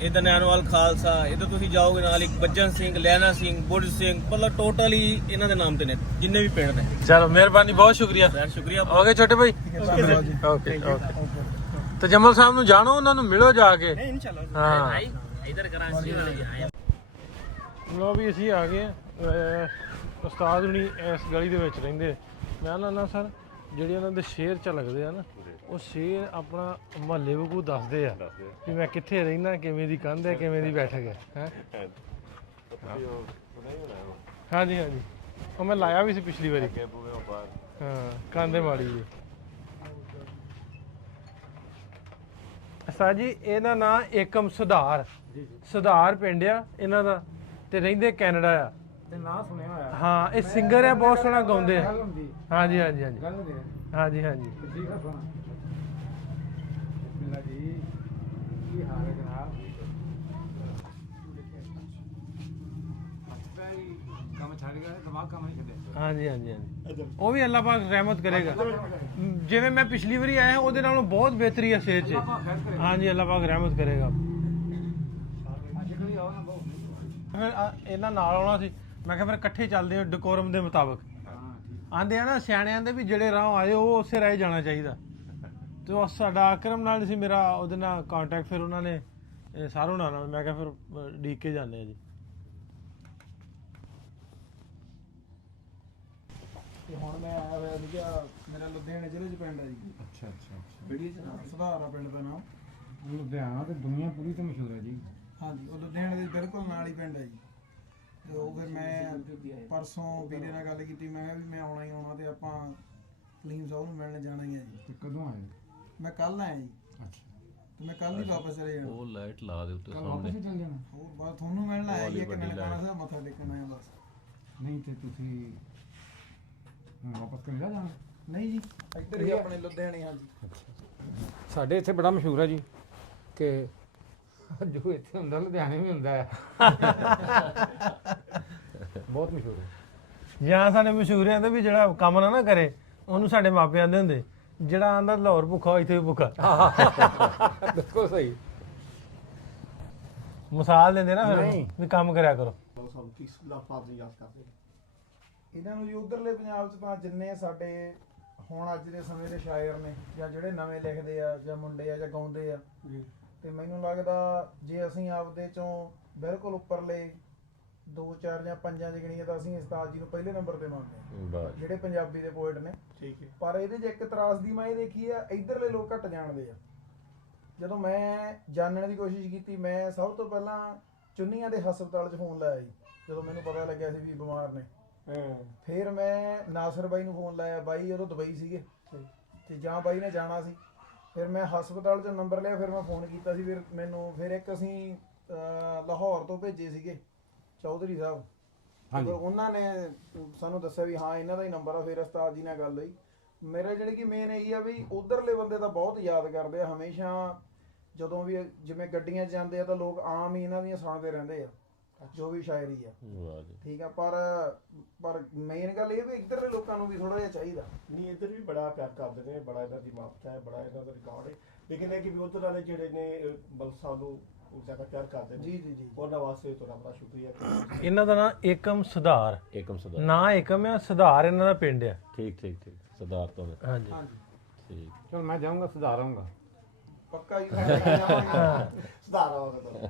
ਇਧਰ ਨੈਣਵਾਲ ਖਾਲਸਾ ਇਧਰ ਤੁਸੀਂ ਜਾਓਗੇ ਨਾਲ ਇੱਕ ਬੱਜਨ ਸਿੰਘ ਲੈਣਾ ਸਿੰਘ ਬੁੱਢ ਸਿੰਘ ਮਤਲਬ ਟੋਟਲ ਹੀ ਇਹਨਾਂ ਦੇ ਨਾਮ ਤੇ ਨੇ ਜਿੰਨੇ ਵੀ ਪਿੰਡ ਨੇ ਚਲੋ ਮਿਹਰਬਾਨੀ ਬਹੁਤ ਸ਼ੁਕਰੀਆ ਸਰ ਸ਼ੁਕਰੀਆ ਓਕੇ ਛੋਟੇ ਭਾਈ ਓਕੇ ਓਕੇ ਤੇ ਜਮਲ ਸਾਹਿਬ ਨੂੰ ਜਾਣੋ ਉਹਨਾਂ ਨੂੰ ਮਿਲੋ ਜਾ ਕੇ ਇਨਸ਼ਾਅੱਲਾ ਹਾਂ ਇਧਰ ਕਰਾਚੀ ਵਾਲੇ ਆਏ ਲੋ ਵੀ ਅਸੀਂ ਆ ਗਏ ਉਸਤਾਦ ਹੁਣੀ ਇਸ ਗਲੀ ਦੇ ਵਿੱਚ ਰਹਿੰਦੇ ਮੈਂ ਨਾ ਸਰ ਜਿਹੜੇ ਉਹਨਾਂ ਦੇ ਸ਼ੇਰ ਚ ਲੱਗਦੇ ਆ ਨਾ ਉਹ ਸ਼ੇਰ ਆਪਣਾ ਮਹੱਲੇ ਵਾਂਗੂ ਦੱਸਦੇ ਆ ਕਿ ਮੈਂ ਕਿੱਥੇ ਰਹਿਣਾ ਕਿਵੇਂ ਦੀ ਕੰਧ ਹੈ ਕਿਵੇਂ ਦੀ ਬੈਠਕ ਹੈ ਹਾਂਜੀ ਹਾਂਜੀ ਉਹ ਮੈਂ ਲਾਇਆ ਵੀ ਸੀ ਪਿਛਲੀ ਵਾਰੀ ਹਾਂ ਕਾਂਦੇ ਮਾੜੀ ਜੀ ਸਰ ਜੀ ਇਹਦਾ ਨਾਂ ਏਕਮ ਸੁਧਾਰ ਪਿੰਡ ਆ ਇਹਨਾਂ ਦਾ ਤੇ ਰਹਿੰਦੇ ਕੈਨੇਡਾ ਆ ਤੇ ਨਾਂ ਸੁਣਿਆ ਹੋਇਆ ਹਾਂ ਇਹ ਸਿੰਗਰ ਆ ਬਹੁਤ ਸੋਹਣਾ ਗਾਉਂਦੇ ਆ ਹਾਂਜੀ ਹਾਂਜੀ ਹਾਂਜੀ ਗੱਲ ਦੇ ਹਾਂਜੀ ਹਾਂਜੀ ਠੀਕ ਆ ਸੁਣਾ ਬਿੱਲਾ ਜੀ ਕੀ ਹਾਲ ਹੈ ਜਨਾਬ ਕੰਮ ਛੱਡ ਗਿਆ ਦਿਮਾਗ ਕੰਮ ਨਹੀਂ ਛੱਡਿਆ ਹਾਂਜੀ ਹਾਂਜੀ ਹਾਂਜੀ ਉਹ ਵੀ ਅੱਲਾਹ ਪਾਕ ਰਹਿਮਤ ਕਰੇਗਾ ਜਿਵੇਂ ਮੈਂ ਪਿਛਲੀ ਵਾਰੀ ਆਇਆ ਉਹਦੇ ਨਾਲੋਂ ਬਹੁਤ ਬਿਹਤਰੀ ਹੈ ਸ਼ੇਰ 'ਚ ਹਾਂਜੀ ਅੱਲਾਹ ਪਾਕ ਰਹਿਮਤ ਕਰੇਗਾ ਫਿਰ ਇਹਨਾਂ ਨਾਲ ਆਉਣਾ ਸੀ ਮੈਂ ਕਿਹਾ ਫਿਰ ਇਕੱਠੇ ਚੱਲਦੇ ਹਾਂ ਡਿਕੋਰਮ ਦੇ ਮੁਤਾਬਕ ਆਂਦੇ ਆ ਨਾ ਸਿਆਣਿਆਂ ਦੇ ਵੀ ਜਿਹੜੇ ਰਾਹ ਆਏ ਉਹ ਉਸੇ ਰਾਹ ਜਾਣਾ ਚਾਹੀਦਾ ਤੇ ਉਹ ਸਾਡਾ ਅਕਰਮ ਨਾਲ ਸੀ ਮੇਰਾ ਉਹਦੇ ਨਾਲ ਕੰਟੈਕਟ ਫਿਰ ਉਹਨਾਂ ਨੇ ਸਾਰੋਂ ਨਾਲ ਮੈਂ ਕਿਹਾ ਫਿਰ ਡੀਕ ਕੇ ਜਾਂਦੇ ਆ ਜੀ ਤੇ ਹੁਣ ਮੈਂ ਆਇਆ ਹੋਇਆ ਸੀਗਾ ਮੇਰਾ ਲੁਧਿਆਣੇ ਜ਼ਿਲ੍ਹੇ 'ਚ ਪਿੰਡ ਹੈ ਜੀ ਅੱਛਾ ਬੀੜੀ ਸੁਧਾਰਾ ਪਿੰਡ ਦਾ ਨਾਮ ਲੁਧਿਆਣਾ ਤੇ ਦੁਨੀਆ ਪੂਰੀ ਤੋਂ ਮਸ਼ਹੂਰ ਹੈ ਜੀ ਹਾਂਜੀ ਉਹ ਲੁਧਿਆਣੇ ਦੇ ਬਿਲਕੁਲ ਨਾਲ ਹੀ ਪਿੰਡ ਹੈ ਜੀ ਤੇ ਉਹ ਫਿਰ ਮੈਂ ਪਰਸੋਂ ਵੀਰੇ ਨਾਲ ਗੱਲ ਕੀਤੀ ਮੈਂ ਕਿਹਾ ਵੀ ਮੈਂ ਆਉਣਾ ਹੀ ਆਉਣਾ ਤੇ ਆਪਾਂ ਕਲੀਮ ਸਾਹਿਬ ਨੂੰ ਮਿਲਣ ਜਾਣਾ ਹੀ ਹੈ ਜੀ ਤੇ ਕਦੋਂ ਆਏ ਮੈਂ ਕੱਲ ਆਇਆ ਜੀ ਅੱਛਾ ਤੇ ਮੈਂ ਕੱਲ ਹੀ ਵਾਪਸ ਚਲੇ ਜਾਣਾ ਉਹ ਲਾਈਟ ਲਾ ਦੇ ਉੱਤੇ ਕੱਲ ਵਾਪਸ ਹੀ ਚੱਲ ਜਾਣਾ ਹੋਰ ਬਾਅਦ ਤੁਹਾਨੂੰ ਮਿਲਣ ਆਇਆ ਜੀ ਇੱਕ ਨਨਕਾਣਾ ਸਾਹਿਬ ਮੱਥਾ ਟੇਕਣ ਆਇਆ ਬਸ ਨਹੀਂ ਤੇ ਤੁਸੀਂ ਵਾਪਸ ਕੈਨੇਡਾ ਜਾਣਾ ਨਹੀਂ ਜੀ ਇੱਧਰ ਹੀ ਆਪਣੇ ਲੁਧਿਆਣੇ ਹਾਂਜੀ ਸਾਡੇ ਇੱਥੇ ਬੜਾ ਮਸ਼ਹੂਰ ਹੈ ਜੀ ਕਿ ਜੋ ਇੱਥੇ ਹੁੰਦਾ ਲੁਧਿਆਣੇ ਵੀ ਹੁੰਦਾ ਹੈ ਬਹੁਤ ਮਸ਼ਹੂਰ ਹੈ ਜਾਂ ਸਾਡੇ ਮਸ਼ਹੂਰ ਆਂਦੇ ਵੀ ਜਿਹੜਾ ਕੰਮ ਨਾ ਕਰੇ ਉਹਨੂੰ ਸਾਡੇ ਮਾਪੇ ਆਂਦੇ ਹੁੰਦੇ ਜਿਹੜਾ ਆਂਦਾ ਲਾਹੌਰ ਭੁੱਖਾ ਇੱਥੇ ਵੀ ਭੁੱਖਾ ਬਿਲਕੁਲ ਸਹੀ ਮਿਸਾਲ ਦਿੰਦੇ ਨਾ ਫਿਰ ਨਹੀਂ। ਵੀ ਕੰਮ ਕਰਿਆ ਕਰੋ। ਸਾਨੂੰ ਕੀ ਲਾਫਾਜ਼ ਯਾਦ ਕਰਦੇ ਨੇ। ਇਹਨਾਂ ਨੂੰ ਜੀ ਉਧਰਲੇ ਪੰਜਾਬ 'ਚ ਤਾਂ ਜਿੰਨੇ ਸਾਡੇ ਹੁਣ ਅੱਜ ਦੇ ਸਮੇਂ ਦੇ ਸ਼ਾਇਰ ਨੇ ਜਾਂ ਜਿਹੜੇ ਨਵੇਂ ਲਿਖਦੇ ਆ ਜਾਂ ਮੁੰਡੇ ਆ ਜਾਂ ਗਾਉਂਦੇ ਆ, ਤੇ ਮੈਨੂੰ ਲੱਗਦਾ ਜੇ ਅਸੀਂ ਆਪਦੇ ਚੋਂ ਬਿਲਕੁਲ ਉੱਪਰਲੇ 2 4 ਜਾਂ 5 ਚ ਗਿਣੀਏ ਤਾਂ ਅਸੀਂ ਉਸਤਾਦ ਜੀ ਨੂੰ ਪਹਿਲੇ ਨੰਬਰ ਤੇ ਮੰਨਦੇ ਹਾਂ ਜਿਹੜੇ ਪੰਜਾਬੀ ਦੇ ਪੋਇਟ ਨੇ। ਠੀਕ ਹੈ। ਪਰ ਇਹਦੇ 'ਚ ਇੱਕ ਤਰਾਸਦੀ ਮੈਂ ਇਹ ਦੇਖੀ ਆ, ਇੱਧਰਲੇ ਲੋਕ ਘੱਟ ਜਾਣਦੇ ਆ। ਜਦੋਂ ਮੈਂ ਜਾਣਨ ਦੀ ਕੋਸ਼ਿਸ਼ ਕੀਤੀ, ਮੈਂ ਸਭ ਤੋਂ ਪਹਿਲਾਂ ਚੁੰਨੀਆਂ ਦੇ ਹਸਪਤਾਲ 'ਚ ਫੋਨ ਲਾਇਆ ਜੀ ਜਦੋਂ ਮੈਨੂੰ ਪਤਾ ਲੱਗਿਆ ਸੀ ਵੀ ਬਿਮਾਰ ਨੇ। ਫਿਰ ਮੈਂ ਨਾਸਰ ਬਾਈ ਨੂੰ ਫੋਨ ਲਾਇਆ, ਬਾਈ ਉਦੋਂ ਦੁਬਈ ਸੀਗੇ ਤੇ ਜਾਂ ਬਾਈ ਨੇ ਜਾਣਾ ਸੀ। ਫਿਰ ਮੈਂ ਹਸਪਤਾਲ 'ਚੋਂ ਨੰਬਰ ਲਿਆ, ਫਿਰ ਮੈਂ ਫੋਨ ਕੀਤਾ ਸੀ। ਫਿਰ ਇੱਕ ਅਸੀਂ ਲਾਹੌਰ ਤੋਂ ਭੇਜੇ ਸੀਗੇ ਚੌਧਰੀ ਸਾਹਿਬ, ਫਿਰ ਉਹਨਾਂ ਨੇ ਸਾਨੂੰ ਦੱਸਿਆ ਵੀ ਹਾਂ ਇਹਨਾਂ ਦਾ ਹੀ ਨੰਬਰ ਆ। ਫਿਰ ਉਸਤਾਦ ਜੀ ਨਾਲ ਗੱਲ ਹੋਈ। ਮੇਰਾ ਜਿਹੜੀ ਕਿ ਮੇਨ ਇਹੀ ਆ ਵੀ ਉਧਰਲੇ ਬੰਦੇ ਤਾਂ ਬਹੁਤ ਯਾਦ ਕਰਦੇ ਆ ਹਮੇਸ਼ਾ। ਜਦੋਂ ਵੀ ਜਿਵੇਂ ਗੱਡੀਆਂ 'ਚ ਜਾਂਦੇ ਆ ਤਾਂ ਲੋਕ ਆਮ ਹੀ ਇਹਨਾਂ ਦੀਆਂ ਸੁਣਦੇ ਰਹਿੰਦੇ ਆ ਜੋ ਵੀ ਸ਼ਾਇਰੀ ਆ। ਠੀਕ ਆ, ਪਰ ਮੇਨ ਗੱਲ ਇਹ ਵੀ ਇੱਧਰਲੇ ਲੋਕਾਂ ਨੂੰ ਵੀ ਥੋੜਾ ਜਿਹਾ ਚਾਹੀਦਾ। ਨਹੀਂ ਇੱਧਰ ਵੀ ਬੜਾ ਪਿਆਰ ਕਰਦੇ ਨੇ, ਬੜਾ ਇਹਨਾਂ ਦੀ ਮਾਪਤਾ ਹੈ, ਬੜਾ ਇਹਨਾਂ ਦਾ ਰਿਕਾਰਡ ਹੈ। ਲੇਕਿਨ ਇਹ ਕਿ ਵੀ ਉਧਰ ਵਾਲੇ ਜਿਹੜੇ ਨੇ ਸਾਨੂੰ ਜ਼ਿਆਦਾ ਪਿਆਰ ਕਰਦੇ ਨੇ। ਜੀ ਜੀ ਜੀ, ਉਹਨਾਂ ਵਾਸਤੇ ਤੁਹਾਡਾ ਬੜਾ ਸ਼ੁਕਰੀਆ। ਇਹਨਾਂ ਦਾ ਨਾਂ ਏਕਮ ਸੁਧਾਰ, ਏਕਮ ਸੁਧਾਰ, ਨਾਂ ਏਕਮ ਆ, ਸੁਧਾਰ ਇਹਨਾਂ ਦਾ ਪਿੰਡ ਆ। ਠੀਕ ਠੀਕ ਠੀਕ, ਸਰਦਾਰ ਤੋਂ ਨੇ। ਹਾਂਜੀ ਠੀਕ। ਚਲ ਮੈਂ ਜਾਊਂਗਾ, ਸੁਧਾਰ ਆਊਂਗਾ ਪੱਕਾ ਜੀ। ਸੁਧਾਰ ਆਵਾਂਗਾ ਤੁਹਾਨੂੰ।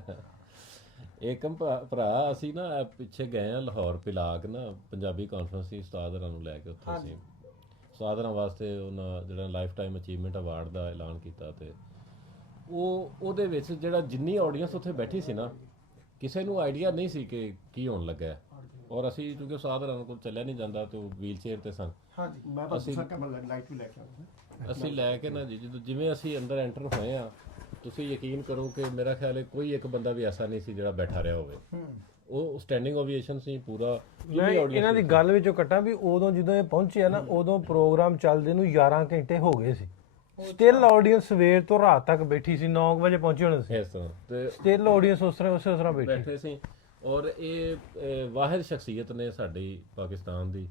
ਏਕਮ ਭਰਾ ਅਸੀਂ ਨਾ ਪਿੱਛੇ ਗਏ ਆ ਲਾਹੌਰ ਪਿਲਾਕ ਨਾ ਪੰਜਾਬੀ ਕਾਨਫਰੰਸ ਸੀ, ਉਸਤਾਦ ਹੋਰਾਂ ਨੂੰ ਲੈ ਕੇ ਉੱਥੇ ਸੀ। ਉਸਤਾਦ ਹੋਰਾਂ ਵਾਸਤੇ ਉਹਨਾਂ ਜਿਹੜਾ ਲਾਈਫ ਟਾਈਮ ਅਚੀਵਮੈਂਟ ਅਵਾਰਡ ਦਾ ਐਲਾਨ ਕੀਤਾ ਤੇ ਉਹਦੇ ਵਿੱਚ ਜਿਹੜਾ ਜਿੰਨੀ ਆਡੀਅנס ਉੱਥੇ ਬੈਠੀ ਸੀ ਨਾ, ਕਿਸੇ ਨੂੰ ਆਈਡੀਆ ਨਹੀਂ ਸੀ ਕਿ ਕੀ ਹੋਣ ਲੱਗਾ। ਔਰ ਅਸੀਂ ਕਿਉਂਕਿ ਉਸਤਾਦ ਹੋਰਾਂ ਕੋਲ ਚੱਲਿਆ ਨਹੀਂ ਜਾਂਦਾ ਤੇ ਉਹ ਵੀਲ ਚੇਅਰ ਤੇ ਸਨ। ਹਾਂਜੀ, ਮੈਂ ਤਾਂ ਦੂਸਰਾ ਕੈਮਰਾ ਲਾਈਟ ਵੀ ਲੈ ਕੇ ਆਉਂਦਾ। ਅਸੀਂ ਲੈ ਕੇ ਨਾ ਜੀ ਜਦੋਂ ਜਿਵੇਂ ਅਸੀਂ ਅੰਦਰ ਐਂਟਰ ਹੋਏ ਆ, ਤੁਸੀਂ ਯਕੀਨ ਕਰੋ ਕਿ ਮੇਰਾ ਖਿਆਲ ਹੈ ਕੋਈ ਇੱਕ ਬੰਦਾ ਵੀ ਐਸਾ ਨਹੀਂ ਸੀ ਜਿਹੜਾ ਬੈਠਾ ਰਿਹਾ ਹੋਵੇ। ਉਹ ਸਟੈਂਡਿੰਗ ਓਵੇਸ਼ਨ ਸੀ ਪੂਰਾ। ਮੈਂ ਇਹਨਾਂ ਦੀ ਗੱਲ ਵਿੱਚੋਂ ਕੱਟਾਂ ਵੀ ਉਦੋਂ ਜਦੋਂ ਇਹ ਪਹੁੰਚੇ ਆ ਨਾ, ਉਦੋਂ ਪ੍ਰੋਗਰਾਮ ਚੱਲਦੇ ਨੂੰ 11 ਘੰਟੇ ਹੋ ਗਏ ਸੀ। ਸਟਿਲ ਆਡੀਅנס ਸਵੇਰ ਤੋਂ ਰਾਤ ਤੱਕ ਬੈਠੀ ਸੀ, 9 ਵਜੇ ਪਹੁੰਚੇ ਹੋਣੇ ਸੀ ਇਸ ਤਰ੍ਹਾਂ ਤੇ ਸਟਿਲ ਆਡੀਅנס ਉਸੇ ਤਰ੍ਹਾਂ ਬੈਠੀ। ਬੈਠੇ ਸੀ। ਔਰ ਇਹ ਵਾਹਿਦ ਸ਼ਖਸੀਅਤ ਨੇ ਸਾਡੀ ਪਾਕਿਸਤਾਨ ਦੀ,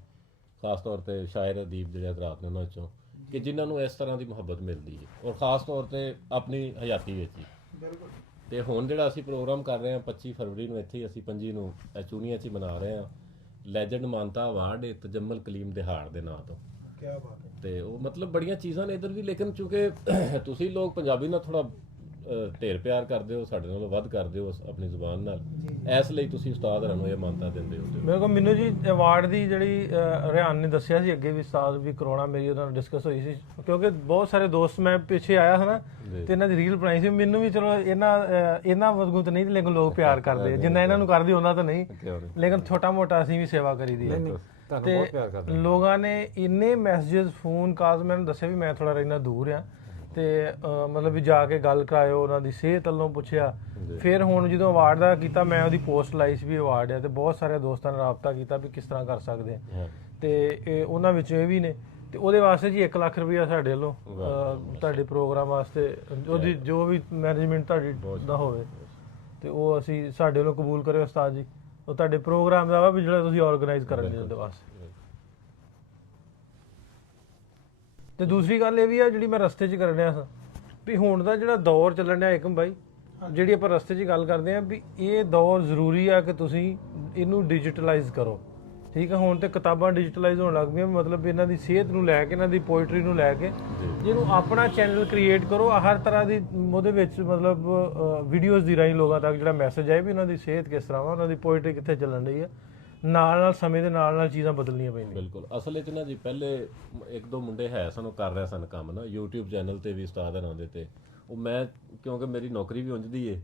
ਖਾਸ ਤੌਰ ਤੇ ਸ਼ਾਇਰ ਅਦੀਬ ਜਿਹੜੇ ਹਜ਼ਰਾਤ ਨੇ ਉਹਨਾਂ ਚੋਂ, ਕਿ ਜਿਨ੍ਹਾਂ ਨੂੰ ਇਸ ਤਰ੍ਹਾਂ ਦੀ ਮੁਹੱਬਤ ਮਿਲਦੀ ਹੈ ਔਰ ਖਾਸ ਤੌਰ ਤੇ ਆਪਣੀ ਹਯਾਤੀ ਵਿੱਚ ਹੀ। ਬਿਲਕੁਲ। ਤੇ ਹੁਣ ਜਿਹੜਾ ਅਸੀਂ ਪ੍ਰੋਗਰਾਮ ਕਰ ਰਹੇ ਹਾਂ 25 ਫਰਵਰੀ ਨੂੰ ਇੱਥੇ ਅਸੀਂ 25 ਨੂੰ ਚੂਨੀਆਂ 'ਚ ਹੀ ਮਨਾ ਰਹੇ ਹਾਂ। ਲੈਜੈਂਡ ਮਾਨਤਾ ਅਵਾਰਡ ਹੈ ਤਜਮਲ ਕਲੀਮ ਦਿਹਾੜ ਦੇ ਨਾਂ ਤੋਂ। ਕੀ ਬਾਤ ਹੈ। ਤੇ ਉਹ ਮਤਲਬ ਬੜੀਆਂ ਚੀਜ਼ਾਂ ਨੇ ਇੱਧਰ ਵੀ, ਲੇਕਿਨ ਚੂੰਕਿ ਤੁਸੀਂ ਲੋਕ ਪੰਜਾਬੀ ਨਾਲ ਥੋੜਾ ਢੇਰ ਪਿਆਰ ਕਰਦੇ ਹੋ, ਸਾਡੇ ਨਾਲੋਂ ਵੱਧ ਕਰਦੇ ਹੋ ਆਪਣੀ ਜ਼ੁਬਾਨ ਨਾਲ, ਇਸ ਲਈ ਤੁਸੀਂ ਉਸਤਾਦ ਹੋਰਾਂ ਨੂੰ ਇਹ ਮਾਨਤਾ ਦਿੰਦੇ ਹੋ। ਮੇਰੇ ਕੋਲ ਮੈਨੂੰ ਜੀ ਅਵਾਰਡ ਦੀ ਜਿਹੜੀ ਰਿਹਾਨ ਨੇ ਦੱਸਿਆ ਸੀ ਅੱਗੇ ਵੀ ਉਸਤਾਦ ਵੀ ਕਰੋਨਾ ਮੇਰੀ ਉਹਨਾਂ ਨਾਲ ਡਿਸਕਸ ਹੋਈ ਸੀ, ਕਿਉਂਕਿ ਬਹੁਤ ਸਾਰੇ ਦੋਸਤ ਮੈਂ ਪਿੱਛੇ ਆਇਆ ਸੀ ਨਾ ਤੇ ਇਹਨਾਂ ਦੀ ਰੀਲ ਬਣਾਈ ਸੀ। ਮੈਨੂੰ ਵੀ ਚਲੋ ਇਹਨਾਂ ਵਰਗੂ ਤਾਂ ਨਹੀਂ, ਲੇਕਿਨ ਲੋਕ ਪਿਆਰ ਕਰਦੇ ਜਿੰਨਾ ਇਹਨਾਂ ਨੂੰ ਕਰਦੇ ਉਹਨਾਂ ਤਾਂ ਨਹੀਂ, ਲੇਕਿਨ ਛੋਟਾ ਮੋਟਾ ਅਸੀਂ ਵੀ ਸੇਵਾ ਕਰੀਦੀ ਹੈ। ਤੁਹਾਨੂੰ ਬਹੁਤ ਪਿਆਰ ਕਰਦਾ। ਲੋਕਾਂ ਨੇ ਇੰਨੇ ਮੈਸੇजेस ਫੋਨ ਕਾਲਸ ਮੈਨੂੰ ਦੱਸਿਆ ਵੀ ਮੈਂ ਥੋੜਾ ਰਹਿਣਾ ਦੂਰ ਆ ਤੇ ਮਤਲਬ ਵੀ ਜਾ ਕੇ ਗੱਲ ਕਰਾਇਓ, ਉਹਨਾਂ ਦੀ ਸਿਹਤ ਵੱਲੋਂ ਪੁੱਛਿਆ। ਫਿਰ ਹੁਣ ਜਦੋਂ ਅਵਾਰਡ ਦਾ ਕੀਤਾ, ਮੈਂ ਉਹਦੀ ਪੋਸਟ ਲਾਈ ਸੀ ਵੀ ਅਵਾਰਡ ਹੈ, ਤੇ ਬਹੁਤ ਸਾਰੇ ਦੋਸਤਾਂ ਨਾਲ ਰਾਬਤਾ ਕੀਤਾ ਵੀ ਕਿਸ ਤਰ੍ਹਾਂ ਕਰ ਸਕਦੇ ਆ। ਤੇ ਉਹਨਾਂ ਵਿੱਚ ਇਹ ਵੀ ਨੇ ਤੇ ਉਹਦੇ ਵਾਸਤੇ ਜੀ 1 ਲੱਖ ਰੁਪਇਆ ਸਾਡੇ ਵੱਲੋਂ ਤੁਹਾਡੇ ਪ੍ਰੋਗਰਾਮ ਵਾਸਤੇ, ਉਹਦੀ ਜੋ ਵੀ ਮੈਨੇਜਮੈਂਟ ਤੁਹਾਡੀ ਦਾ ਹੋਵੇ ਤੇ ਉਹ ਅਸੀਂ ਸਾਡੇ ਵੱਲੋਂ ਕਬੂਲ ਕਰਿਓ ਉਸਤਾਦ ਜੀ। ਉਹ ਤੁਹਾਡੇ ਪ੍ਰੋਗਰਾਮ ਦਾ ਵਾ ਵੀ ਜਿਹੜਾ ਤੁਸੀਂ ਆਰਗੇਨਾਈਜ਼ ਕਰਨ ਦੇ ਉਹਦੇ ਵਾਸਤੇ। ਤੇ ਦੂਸਰੀ ਗੱਲ ਇਹ ਵੀ ਆ ਜਿਹੜੀ ਮੈਂ ਰਸਤੇ 'ਚ ਕਰਨ ਡਿਆ ਸਾਂ ਵੀ ਹੁਣ ਦਾ ਜਿਹੜਾ ਦੌਰ ਚੱਲਣ ਡਿਆ ਏਕਮ ਬਾਈ, ਜਿਹੜੀ ਆਪਾਂ ਰਸਤੇ 'ਚ ਗੱਲ ਕਰਦੇ ਆ ਵੀ ਇਹ ਦੌਰ ਜ਼ਰੂਰੀ ਆ ਕਿ ਤੁਸੀਂ ਇਹਨੂੰ ਡਿਜੀਟਲਾਈਜ਼ ਕਰੋ। ਠੀਕ ਆ, ਹੁਣ ਤੇ ਕਿਤਾਬਾਂ ਡਿਜੀਟਲਾਈਜ਼ ਹੋਣ ਲੱਗ ਪਈਆਂ, ਮਤਲਬ ਇਹਨਾਂ ਦੀ ਸਿਹਤ ਨੂੰ ਲੈ ਕੇ, ਇਹਨਾਂ ਦੀ ਪੋਇਟਰੀ ਨੂੰ ਲੈ ਕੇ ਜਿਹਨੂੰ ਆਪਣਾ ਚੈਨਲ ਕ੍ਰੀਏਟ ਕਰੋ, ਹਰ ਤਰ੍ਹਾਂ ਦੀ ਉਹਦੇ ਵਿੱਚ ਮਤਲਬ ਵੀਡੀਓਜ਼ ਦੀ ਰਾਹੀਂ ਲੋਕਾਂ ਤੱਕ ਜਿਹੜਾ ਮੈਸੇਜ ਆਏ ਵੀ ਉਹਨਾਂ ਦੀ ਸਿਹਤ ਕਿਸ ਤਰ੍ਹਾਂ ਵਾ, ਉਹਨਾਂ ਦੀ ਪੋਇਟਰੀ ਕਿੱਥੇ ਚੱਲਣ ਰਹੀ ਆ। ਨਾਲ ਸਮੇਂ ਦੇ ਨਾਲ ਚੀਜ਼ਾਂ ਬਦਲਣੀਆਂ ਪੈਂਦੀਆਂ। ਬਿਲਕੁਲ। ਅਸਲ ਵਿੱਚ ਨਾ ਜੀ ਪਹਿਲੇ 1-2 ਮੁੰਡੇ ਹੈ ਸਾਨੂੰ ਕਰ ਰਿਹਾ ਸਨ ਕੰਮ ਨਾ YouTube ਚੈਨਲ ਤੇ ਵੀ ਉਸਤਾਦ ਹੋਰਾਂ ਦੇ ਤੇ, ਉਹ ਮੈਂ ਕਿਉਂਕਿ ਮੇਰੀ ਨੌਕਰੀ ਵੀ ਉਂਝਦੀ ਏ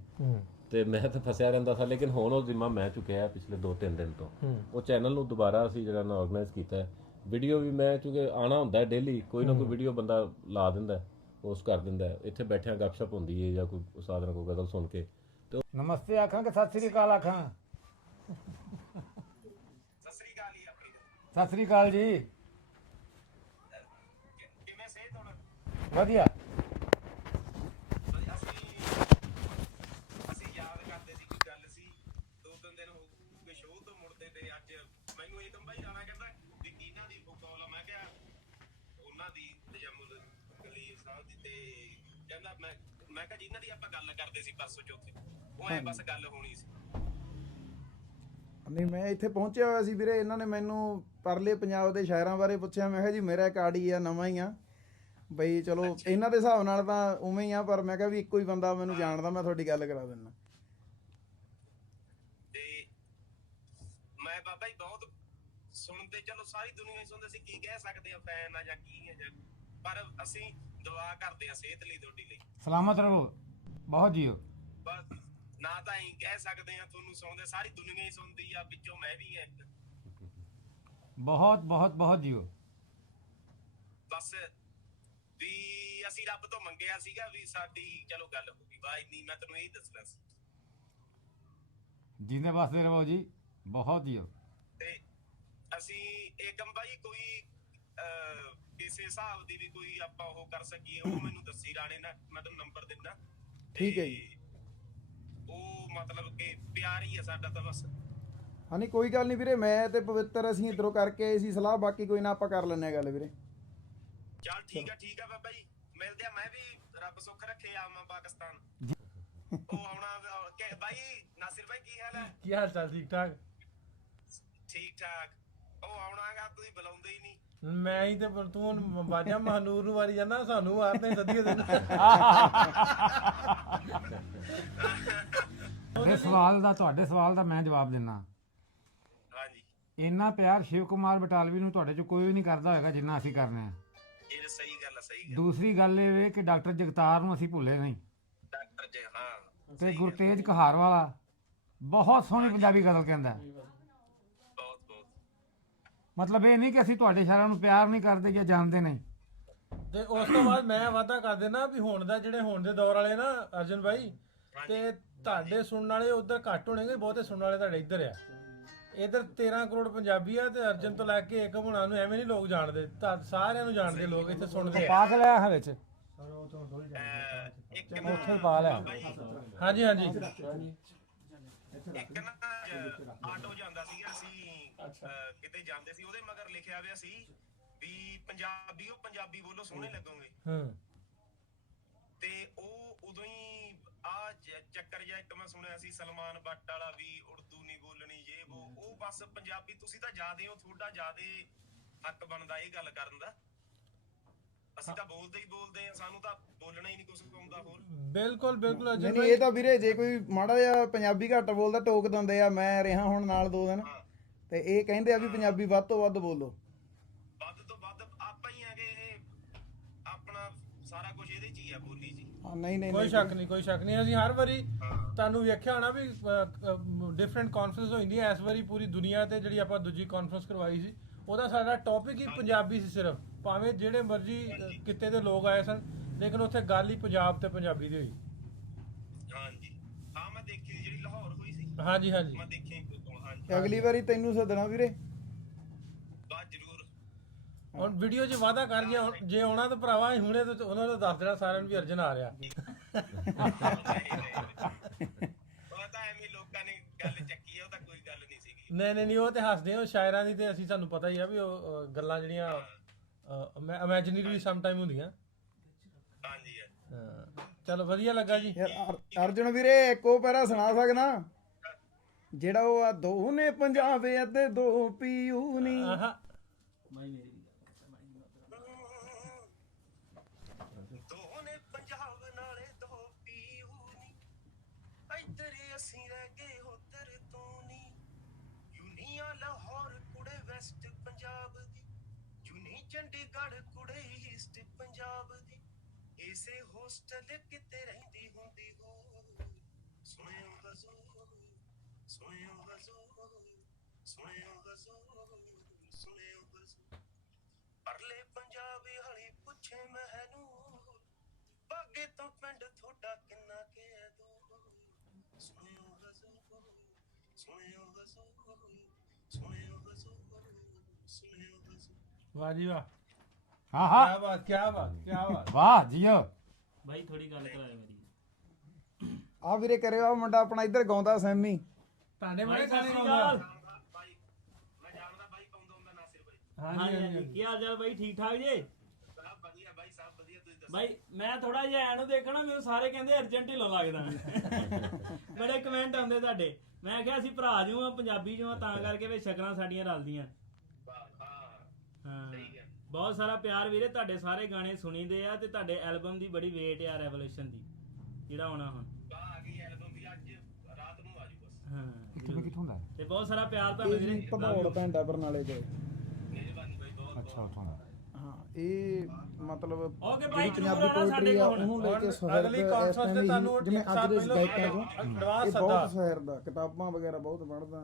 ਤੇ ਮੈਂ ਤਾਂ ਫਸਿਆ ਰਹਿੰਦਾ ਸੀ, ਲੇਕਿਨ ਹੁਣ ਉਹ ਜ਼ਿੰਮਾ ਮੈਂ ਚੁੱਕਿਆ ਪਿਛਲੇ 2-3 ਦਿਨ ਤੋਂ। ਉਹ ਚੈਨਲ ਨੂੰ ਦੁਬਾਰਾ ਅਸੀਂ ਜਿਹੜਾ ਨਾ ਆਰਗੇਨਾਈਜ਼ ਕੀਤਾ ਹੈ। ਵੀਡੀਓ ਵੀ ਮੈਂ ਕਿਉਂਕਿ ਆਣਾ ਹੁੰਦਾ ਹੈ ਡੇਲੀ, ਕੋਈ ਨਾ ਕੋਈ ਵੀਡੀਓ ਬੰਦਾ ਲਾ ਦਿੰਦਾ, ਪੋਸਟ ਕਰ ਦਿੰਦਾ, ਇੱਥੇ ਬੈਠਿਆਂ ਗੱਪਸ਼ਪ ਹੁੰਦੀ ਹੈ ਜਾਂ ਕੋਈ ਉਸਤਾਦ ਨਾਲ ਕੋਈ ਗਜ਼ਲ ਸੁਣ ਕੇ। ਤੇ ਨਮਸਤੇ ਆਖਾਂ ਕਿ ਸਤਿ ਸ੍ਰੀ ਅਕਾਲ ਆਖਾਂ? ਸਤਿ ਸ੍ਰੀ ਅਕਾਲ ਜੀ। ਕਿਵੇਂ ਸਿਹਤ ਹੁਣ? ਵਧੀਆ। ਅਸੀਂ ਯਾਦ ਕਰਦੇ ਸੀ, ਕੋਈ ਗੱਲ ਸੀ 2-3 ਦਿਨ ਹੋ ਗਏ ਸ਼ੋਅ ਤੋਂ ਮੁੜਦੇ ਤੇ ਅੱਜ ਮੈਨੂੰ ਏਕਮ ਬਾਈ ਰਾਣਾ ਕਹਿੰਦਾ ਵੀ ਕਿਹਨਾਂ ਦੀ ਕਾਲ ਆ। ਮੈਂ ਕਿਹਾ ਉਹਨਾਂ ਦੀ ਤਜਮੁਲ ਕਲੀਮ ਸਾਹਿਬ ਦੀ, ਤੇ ਕਹਿੰਦਾ ਮੈਂ ਕਿਹਾ ਜਿਨ੍ਹਾਂ ਦੀ ਆਪਾਂ ਗੱਲ ਕਰਦੇ ਸੀ ਪਰਸੋਂ ਚੌਥੇ, ਉਹ ਐ ਬਸ ਗੱਲ ਹੋਣੀ ਸੀ। ਨਹੀਂ ਮੈਂ ਇੱਥੇ ਪਹੁੰਚਿਆ ਹੋਇਆ ਸੀ ਵੀਰੇ, ਇਹਨਾਂ ਨੇ ਮੈਨੂੰ ਪਰਲੇ ਪੰਜਾਬ ਦੇ ਸ਼ਾਇਰਾਂ ਬਾਰੇ ਪੁੱਛਿਆ। ਮੈਂ ਕਿਹਾ ਜੀ ਮੇਰਾ ਇੱਕ ਆੜੀ ਆ, ਨਵਾਂ ਹੀ ਆ ਬਈ, ਚਲੋ ਇਹਨਾਂ ਦੇ ਹਿਸਾਬ ਨਾਲ ਤਾਂ ਉਵੇਂ ਹੀ ਆ, ਪਰ ਮੈਂ ਕਿਹਾ ਵੀ ਇੱਕੋ ਹੀ ਬੰਦਾ ਮੈਨੂੰ ਜਾਣਦਾ, ਮੈਂ ਤੁਹਾਡੀ ਗੱਲ ਕਰਾ ਦਿੰਦਾ। ਤੇ ਮੈਂ ਬਾਬਾ ਜੀ ਬਹੁਤ ਸੁਣਦੇ, ਚਲੋ ਸਾਰੀ ਦੁਨੀਆ ਹੀ ਸੁਣਦੇ ਸੀ, ਕੀ ਕਹਿ ਸਕਦੇ ਆ ਫੈਨ ਆ ਜਾਂ ਕੀ ਹੈ, ਪਰ ਅਸੀਂ ਦੁਆ ਕਰਦੇ ਆ ਸਿਹਤ ਲਈ, ਤੁਹਾਡੀ ਲਈ। ਸਲਾਮਤ ਰਹੋ, ਬਹੁਤ ਜੀਓ। ਬਸ ਨਾ ਤਾਂ ਹੀ ਕਹਿ ਸਕਦੇ ਆ, ਤੁਹਾਨੂੰ ਸੁਣਦੇ ਸਾਰੀ ਦੁਨੀਆ ਹੀ ਸੁਣਦੀ ਆ, ਵਿੱਚੋਂ ਮੈਂ ਵੀ ਆ। ਬਹੁਤ ਬਹੁਤ ਬਹੁਤ ਜੀਓ। ਬਸ ਵੀ ਅਸੀਂ ਰੱਬ ਤੋਂ ਮੰਗਿਆ ਸੀਗਾ ਵੀ ਸਾਡੀ ਚਲੋ ਗੱਲ ਹੋ ਗਈ, ਬਾਈ ਨਹੀਂ, ਮੈਂ ਤੈਨੂੰ ਇਹੀ ਦੱਸਣਾ ਸੀ। ਜਿੰਦੇ ਵਾਸਤੇ ਰਹੋ ਜੀ, ਬਹੁਤ ਜੀਓ। ਤੇ ਅਸੀਂ ਏਕਮ ਬਾਈ ਕੋਈ ਕਿਸੇ ਹਿਸਾਬ ਦੀ ਵੀ ਕੋਈ ਆਪਾਂ ਉਹ ਕਰ ਸਕੀਏ, ਉਹ ਮੈਨੂੰ ਦੱਸੀ ਰਾਣੇ ਨਾਲ, ਮੈਂ ਤੈਨੂੰ ਨੰਬਰ ਦਿੰਦਾ। ਠੀਕ ਹੈ ਜੀ। ਉਹ ਮਤਲਬ ਕਿ ਪਿਆਰ ਹੀ ਆ ਸਾਡਾ ਤਾਂ ਬਸ। ਹਾਂ ਨਹੀਂ ਕੋਈ ਗੱਲ ਨਹੀਂ ਵੀਰੇ, ਮੈਂ ਤੇ ਪਵਿੱਤਰ ਅਸੀਂ ਇੱਧਰੋਂ ਕਰਕੇ ਆਏ ਸੀ ਸਲਾਹ, ਬਾਕੀ ਕੋਈ ਨਾ ਆਪਾਂ ਕਰ ਲੈਂਦੇ ਆ ਗੱਲ ਵੀਰੇ। ਚੱਲ ਠੀਕ ਆ ਬਾਬਾ ਜੀ, ਮਿਲਦੇ ਆ। ਮੈਂ ਵੀ ਰੱਬ ਸੁੱਖ ਰੱਖੇ ਆਵਾਂ ਪਾਕਿਸਤਾਨ। ਉਹ ਆਉਣਾ ਬਾਈ। ਨਾਸਿਰ ਬਾਈ ਕੀ ਹਾਲ ਹੈ? ਕੀ ਹਾਲ ਚਾਲ? ਠੀਕ ਠਾਕ। ਠੀਕ ਠਾਕ। ਉਹ ਆਉਣਾਗਾ, ਤੁਸੀਂ ਬੁਲਾਉਂਦੇ ਹੀ ਨਹੀਂ। ਮੈਂ ਹੀ ਤੇ ਤੂੰ ਬਾਜਾ ਮਹਨੂਰ ਨੂੰ ਵਾਰੀ ਜਾਂਦਾ, ਸਾਨੂੰ ਵਾਰਤੇ ਸਦੀਏ ਦੇ। ਤੁਹਾਡੇ ਸਵਾਲ ਦਾ ਮੈਂ ਜਵਾਬ ਦਿੰਦਾ। ਹਾਂਜੀ, ਇੰਨਾ ਪਿਆਰ ਸ਼ਿਵ ਕੁਮਾਰ ਬਟਾਲਵੀ ਨੂੰ ਤੁਹਾਡੇ 'ਚ ਕੋਈ ਵੀ ਨਹੀਂ ਕਰਦਾ ਹੋਏਗਾ ਜਿੰਨਾ ਅਸੀਂ ਕਰਨੇ ਆ। ਇਹ ਸਹੀ ਗੱਲ ਆ, ਸਹੀ ਗੱਲ। ਦੂਸਰੀ ਗੱਲ ਇਹ ਵੇ ਕਿ ਡਾਕਟਰ ਜਗਤਾਰ ਨੂੰ ਅਸੀਂ ਭੁੱਲੇ ਨਹੀਂ, ਡਾਕਟਰ ਜੀ, ਹਾਂ। ਤੇ ਗੁਰਤੇਜ ਕਹਾਰ ਵਾਲਾ ਬਹੁਤ ਸੋਹਣੀ ਪੰਜਾਬੀ ਗਜ਼ਲ ਕਹਿੰਦਾ। ਬਹੁਤ ਬਹੁਤ। ਮਤਲਬ ਇਹ ਨਹੀਂ ਕਿ ਅਸੀਂ ਤੁਹਾਡੇ ਸ਼ਾਇਰਾਂ ਨੂੰ ਪਿਆਰ ਨਹੀਂ ਕਰਦੇ ਜਾਂ ਜਾਣਦੇ ਨਹੀਂ। ਤੇ ਉਸ ਤੋਂ ਬਾਅਦ ਮੈਂ ਵਾਅਦਾ ਕਰ ਦੇਣਾ ਵੀ ਹੁਣ ਦੇ ਦੌਰ ਵਾਲੇ ਨਾ ਅਰਜਨ ਭਾਈ, ਤੇ ਤੁਹਾਡੇ ਸੁਣਨ ਵਾਲੇ ਉਧਰ ਘੱਟ ਹੋਣਗੇ, ਬਹੁਤੇ ਸੁਣਨ ਵਾਲੇ ਤੁਹਾਡੇ ਇੱਧਰ ਆ। ਇੱਧਰ 13 ਕਰੋੜ ਪੰਜਾਬੀ ਆ, ਤੇ ਅਰਜਨ ਤੋਂ ਲੈ ਕੇ ਏਕਮ ਹੁਣਾਂ ਨੂੰ ਐਵੇਂ ਨਹੀਂ ਲੋਕ ਜਾਣਦੇ, ਸਾਰਿਆਂ ਨੂੰ ਜਾਣਦੇ ਲੋਕ, ਇੱਥੇ ਸੁਣਦੇ ਆ। ਪਾਕ ਲਿਆ ਹੈ ਵਿੱਚ ਇੱਕ ਉੱਥੇ ਪਾ ਲਿਆ। ਹਾਂਜੀ ਹਾਂਜੀ। ਇੱਕ ਨਾ ਆਟੋ ਜਾਂਦਾ ਸੀਗਾ, ਅਸੀਂ ਕਿਤੇ ਜਾਂਦੇ ਸੀ, ਉਹਦੇ ਮਗਰ ਲਿਖਿਆ ਹੋਇਆ ਸੀ ਵੀ ਪੰਜਾਬੀ ਬੋਲੋ ਸੋਹਣੇ ਲੱਗੋਗੇ। ਤੇ ਉਹ ਉਦੋਂ ਹੀ ਆ ਚੱਕਰ ਜਿਹਾ ਇੱਕ ਮੈਂ ਸੁਣਿਆ ਸੀ ਸਲਮਾਨ ਬੱਟ ਵਾਲਾ ਵੀ ਉਰਦੂ ਨਹੀਂ ਬੋਲਣੀ, ਜੇ ਉਹ ਬਸ ਪੰਜਾਬੀ ਤੁਸੀਂ ਤਾਂ ਜ਼ਿਆਦੇ ਹੋ, ਤੁਹਾਡਾ ਜ਼ਿਆਦੇ ਹੱਕ ਬਣਦਾ ਇਹ ਗੱਲ ਕਰਨ ਦਾ। ਅਸੀਂ ਤਾਂ ਬੋਲਦੇ ਹੀ ਬੋਲਦੇ ਆ, ਸਾਨੂੰ ਤਾਂ ਬੋਲਣਾ ਹੀ ਨਹੀਂ ਕੁਝ ਆਉਂਦਾ ਹੋਰ। ਬਿਲਕੁਲ ਬਿਲਕੁਲ ਅਜੇ ਨਹੀਂ ਇਹ ਤਾਂ ਵੀਰੇ ਜੇ ਕੋਈ ਮਾੜਾ ਜਿਹਾ ਪੰਜਾਬੀ ਘੱਟ ਬੋਲਦਾ ਟੋਕ ਦਿੰਦੇ ਆ। ਮੈਂ ਰਿਹਾ ਹੁਣ ਨਾਲ 2 ਦਿਨ, ਤੇ ਇਹ ਕਹਿੰਦੇ ਆ ਵੀ ਪੰਜਾਬੀ ਵੱਧ ਤੋਂ ਵੱਧ ਬੋਲੋ। ਵੱਧ ਤੋਂ ਵੱਧ ਆਪਾਂ ਹੀ ਹੈਗੇ, ਇਹ ਆਪਣਾ ਸਾਰਾ ਕੁਝ ਇਹਦੇ 'ਚ ਹੀ ਆ, ਬੋਲੀ 'ਚ। ਨਹੀਂ ਕੋਈ ਸ਼ੱਕ ਨਹੀਂ। ਅਸੀਂ ਹਰ ਵਾਰੀ ਤੁਹਾਨੂੰ ਵੇਖਿਆ ਹੋਣਾ ਵੀ ਡਿਫਰੈਂਟ ਕਾਨਫਰੰਸ ਹੋ ਜਾਂਦੀ ਹੈ। ਇਸ ਵਾਰੀ ਪੂਰੀ ਦੁਨੀਆ ਤੇ ਜਿਹੜੀ ਆਪਾਂ ਦੂਜੀ ਕਾਨਫਰੰਸ ਕਰਵਾਈ ਸੀ, ਉਹਦਾ ਸਾਡਾ ਟੌਪਿਕ ਹੀ ਪੰਜਾਬੀ ਸੀ ਸਿਰਫ। ਭਾਵੇਂ ਜਿਹੜੇ ਮਰਜ਼ੀ ਕਿਤੇ ਦੇ ਲੋਕ ਆਏ ਸਨ, ਲੇਕਿਨ ਉੱਥੇ ਗੱਲ ਹੀ ਪੰਜਾਬ ਤੇ ਪੰਜਾਬੀ ਦੀ ਹੋਈ। ਹਾਂਜੀ ਹਾਂ, ਮੈਂ ਦੇਖੀ ਜਿਹੜੀ ਲਾਹੌਰ ਹੋਈ ਸੀ। ਹਾਂਜੀ ਹਾਂਜੀ, ਮੈਂ ਦੇਖੀ। ਹਾਂਜੀ, ਅਗਲੀ ਵਾਰੀ ਤੈਨੂੰ ਸੱਦਣਾ ਵੀਰੇ। ਬਾਤ ਜ਼ਰੂਰ। ਹੁਣ ਵੀਡੀਓ 'ਚ ਵਾਅਦਾ ਕਰ, ਜੇ ਆਉਣਾ ਤਾਂ ਭਰਾਵਾ ਹੁਣੇ ਤਾਂ ਉਹਨਾਂ ਨੂੰ ਦੱਸ ਦੇਣਾ ਸਾਰਿਆਂ ਨੂੰ ਵੀ ਅਰਜਨ ਆ ਰਿਹਾ। ਉਹ ਤਾਂ ਐਵੇਂ ਲੋਕਾਂ ਨੇ ਗੱਲ ਚੱਕੀ ਆ, ਉਹ ਤਾਂ ਕੋਈ ਗੱਲ ਨਹੀਂ ਸੀਗੀ। ਨਹੀਂ ਉਹ ਤੇ ਹੱਸਦੇ ਹੋ ਸ਼ਾਇਰਾਂ ਦੀ, ਤੇ ਅਸੀਂ ਸਾਨੂੰ ਪਤਾ ਹੀ ਆ ਵੀ ਉਹ ਗੱਲਾਂ ਜਿਹੜੀਆਂ ਇਮੇਜਿਨਰੀ ਸਮ ਟਾਈਮ ਹੁੰਦੀਆਂ। ਹਾਂਜੀ ਚਲੋ ਵਧੀਆ ਲੱਗਾ ਜੀ। ਯਾਰ ਅਰਜੁਨ ਵੀਰੇ ਇੱਕ ਉਹ ਪੈਰਾ ਸੁਣਾ ਸਕਦਾ ਜਿਹੜਾ ਉਹ ਆ, 2 ਨੇ ਪੰਜਾਬ ਅਤੇ 2 ਪੀਊ ਨੀ। ਦੋ ਨੇ ਪੰਜਾਬ ਨਾਲੇ 2 ਪੀਊ ਨੀ, ਇੱਧਰ ਅਸੀਂ ਰਹਿ ਗਏ ਉੱਧਰ ਤੋਂ ਨੀ। ਯੂਨੀਆਂ ਲਾਹੌਰ ਕੁੜੇ ਵੈਸਟ ਪੰਜਾਬ ਦੀ, ਯੂਨੀ ਚੰਡੀਗੜ੍ਹ ਕੁੜੇ ਈਸਟ ਪੰਜਾਬ ਦੀ। ਇਸੇ ਹੋਸਟਲ ਕਿਤੇ ਰਹਿੰਦੀ ਹੁੰਦੀ ਹੋ, ਸੁਣਿਓ ਹਜ਼ੂਰ, ਸੁਣਿਓ ਹਜ਼ੂਰ, ਸੁਣਿਓ ਹਜ਼ੂਰ, ਸੁਣਿਓ ਹਜ਼ੂਰ। ਪਰਲੇ ਪੰਜਾਬੀ ਵਾਲੀ ਪੁੱਛੇ ਮੈਨੂੰ, ਬਾਗੇ ਤੋਂ ਪਿੰਡ ਤੁਹਾਡਾ ਕਿੰਨਾ ਕੇ ਦੂਰ। ਸੁਣਿਓ ਹਜ਼ੂਰ, ਸੁਣਿਓ ਹਜ਼ੂਰ, ਸੁਣਿਓ ਹਜ਼ੂਰ, ਸੁਣਿਓ ਹਜ਼ੂਰ। ਵਾਹ ਜੀ ਵਾਹ, ਹਾਂ ਕੀ ਬਾਤ ਵਾਹ ਜੀਓ। ਬਾਈ ਥੋੜੀ ਗੱਲ ਕਰਾਇਆ ਮੇਰੀ। ਆ ਵੀਰੇ ਕਰਿਓ, ਆ ਮੁੰਡਾ ਆਪਣਾ ਇੱਧਰ ਗਾਉਂਦਾ ਸੈਮੀ। ਤੁਹਾਡੇ ਬੜੇ ਗਾਣੇ ਬਾਈ ਮੈਂ ਜਾਣਦਾ ਬਾਈ ਪਾਉਂਦਾ ਹੁੰਦਾ ਨਾਸਿਰ ਬਾਈ। ਹਾਂਜੀ ਕੀ ਹਾਲ ਚਾਲ ਬਾਈ? ਠੀਕ ਠਾਕ ਜੇ? ਬੜਾ ਵਧੀਆ ਬਾਈ ਸਭ ਵਧੀਆ ਤੁਸੀਂ ਦੱਸੋ ਬਾਈ ਮੈਂ ਥੋੜਾ ਜਿਹਾ ਐਨੂੰ ਦੇਖਣਾ ਮੈਨੂੰ ਸਾਰੇ ਕਹਿੰਦੇ ਅਰਜਨ ਢਿੱਲੋਂ ਲੱਗਦਾ ਬੜੇ ਕਮੈਂਟ ਆਉਂਦੇ ਤੁਹਾਡੇ ਮੈਂ ਕਿਹਾ ਅਸੀਂ ਭਰਾ ਜੂ ਆ ਪੰਜਾਬੀ ਜੂ ਆ ਤਾਂ ਕਰਕੇ ਵੀ ਸ਼ਕਲਾਂ ਸਾਡੀਆਂ ਰਲਦੀਆਂ ਹਾਂ ਬਹੁਤ ਸਾਰਾ ਪਿਆਰ ਵੀਰੇ ਤੁਹਾਡੇ ਸਾਰੇ ਗਾਣੇ ਸੁਣੀਦੇ ਆ ਤੇ ਤੁਹਾਡੇ ਐਲਬਮ ਦੀ ਬੜੀ ਵੇਟ ਆ ਰੈਵੋਲੂਸ਼ਨ ਦੀ ਜਿਹੜਾ ਆਉਣਾ ਹੁਣ ਆ ਗਈ ਐਲਬਮ ਵੀ ਅੱਜ ਰਾਤ ਨੂੰ ਆ ਜੂ ਬਸ ਹਾਂ ਕਿੱਥੋਂ ਹੁੰਦਾ ਤੇ ਬਹੁਤ ਸਾਰਾ ਪਿਆਰ ਤੁਹਾਨੂੰ ਇਹ ਜੀ ਵੀਰੇ ਭਗੌੜ ਪਿੰਡ ਆ ਬਰਨਾਲੇ 'ਚ ਮਿਹਰਬਾਨੀ ਬਾਈ ਬਹੁਤ ਅੱਛਾ ਉੱਥੋਂ ਦਾ ਹਾਂ ਇਹ ਮਤਲਬ ਓਕੇ ਭਾਈ ਜਿਹੜੀ ਜਰੂਰ ਪੰਜਾਬੀ ਆਉਣਾ ਸਾਡੇ ਪੋਇਟਰੀ ਆ ਕੋਲ ਉਹਨੂੰ ਲੈ ਕੇ ਸੁਹਿਰਦ ਅਗਲੀ ਇਸ conference time ਤੇ ਹੀ ਤੁਹਾਨੂੰ ਜਿਵੇਂ ਇੱਕ ਅੱਜ ਸਾਲ ਦੇ ਪਹਿਲਾਂ ਗਾਇਕਾਂ ਚੋਂ ਐਡਵਾਂਸ ਇਹ ਸੱਦਾ ਬਹੁਤ ਸੁਹਿਰਦ ਆ ਕਿਤਾਬਾਂ ਵਗੈਰਾ ਬਹੁਤ ਪੜ੍ਹਦਾ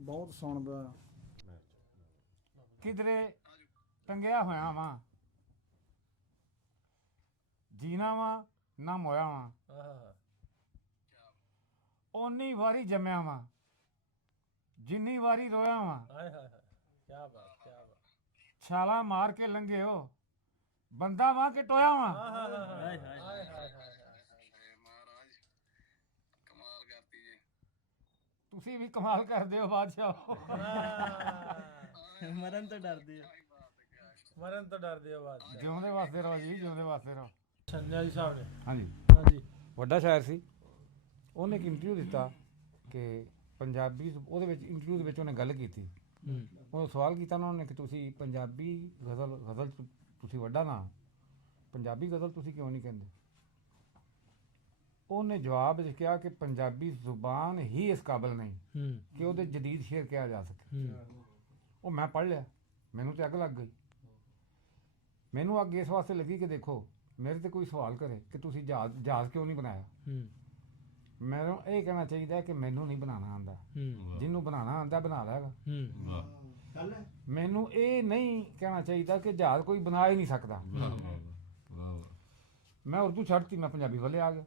ਬਹੁਤ ਸੁਣਦਾ ਕਿਧਰੇ ਟੰਗਿਆ ਹੋਇਆ ਵਾਂ ਜੀਣਾ ਵਾਂ ਨਾ ਮੋਇਆ ਵਾਂ ਓਨੀ ਵਾਰੀ ਜੰਮਿਆ ਵਾਂ ਜਿੰਨੀ ਵਾਰੀ ਰੋਇਆ ਵਾਂ ਹਾਏ ਹਾਏ ਹਾਏ ਕੀ ਬਾਤ ਕੀ ਬਾਤ ਛਾਲਾ ਮਾਰ ਕੇ ਲੰਘਿਓ ਬੰਦਾ ਵਾਂ ਕਿ ਟੋਇਆ ਵਾਂ ਹਾਏ ਹਾਏ ਮਹਾਰਾਜ ਕਮਾਲ ਕਰਤੀ ਜੀ ਤੁਸੀਂ ਵੀ ਕਮਾਲ ਕਰਦੇ ਹੋ ਬਾਦਸ਼ਾਹ ਮਰਨ ਤੋਂ ਡਰਦੇ ਆ ਮਰਨ ਤੋਂ ਡਰਦੇ ਹੋ ਬਾਤ ਜਿਉਂਦੇ ਵਾਸਤੇ ਰਹੋ ਜੀ ਜਿਉਂਦੇ ਵਾਸਤੇ ਰਹੋ ਸੰਜਾ ਜੀ ਸਾਹਿਬ ਨੇ ਹਾਂਜੀ ਹਾਂਜੀ ਵੱਡਾ ਸ਼ਾਇਰ ਸੀ ਉਹਨੇ ਇੱਕ ਇੰਟਰਵਿਊ ਦਿੱਤਾ ਕਿ ਪੰਜਾਬੀ ਉਹਦੇ ਵਿੱਚ ਇੰਟਰਵਿਊ ਦੇ ਵਿੱਚ ਉਹਨੇ ਗੱਲ ਕੀਤੀ ਉਹ ਸਵਾਲ ਕੀਤਾ ਉਹਨਾਂ ਨੇ ਕਿ ਤੁਸੀਂ ਪੰਜਾਬੀ ਗਜ਼ਲ ਤੁਸੀਂ ਵੱਡਾ ਨਾ ਪੰਜਾਬੀ ਗਜ਼ਲ ਤੁਸੀਂ ਕਿਉਂ ਨਹੀਂ ਕਹਿੰਦੇ ਉਹਨੇ ਜਵਾਬ ਵਿੱਚ ਕਿਹਾ ਕਿ ਪੰਜਾਬੀ ਜ਼ੁਬਾਨ ਹੀ ਇਸ ਕਾਬਿਲ ਨਹੀਂ ਕਿ ਉਹਦੇ ਜਦੀਦ ਸ਼ੇਰ ਕਿਹਾ ਜਾ ਸਕੇ ਉਹ ਮੈਂ ਪੜ੍ਹ ਲਿਆ ਮੈਨੂੰ ਤੇ ਅੱਗ ਲੱਗ ਗਈ ਮੈਨੂੰ ਅੱਗ ਇਸ ਵਾਸਤੇ ਲੱਗੀ ਕਿ ਦੇਖੋ ਮੇਰੇ ਤੇ ਕੋਈ ਸਵਾਲ ਕਰੇ ਕਿ ਤੁਸੀਂ ਜਹਾਜ਼ ਕਿਉਂ ਨਹੀਂ ਬਣਾਇਆ ਮੈਨੂੰ ਇਹ ਕਹਿਣਾ ਚਾਹੀਦਾ ਕਿ ਮੈਨੂੰ ਨਹੀਂ ਬਣਾਉਣਾ ਆਉਂਦਾ ਜਿਹਨੂੰ ਬਣਾਉਣਾ ਆਉਂਦਾ ਬਣਾ ਲੈਗਾ ਮੈਨੂੰ ਇਹ ਨਹੀਂ ਕਹਿਣਾ ਚਾਹੀਦਾ ਕਿ ਜਹਾਜ਼ ਕੋਈ ਬਣਾ ਹੀ ਨਹੀਂ ਸਕਦਾ ਮੈਂ ਉਰਦੂ ਛੱਡਤੀ ਮੈਂ ਪੰਜਾਬੀ ਵੱਲੇ ਆ ਗਿਆ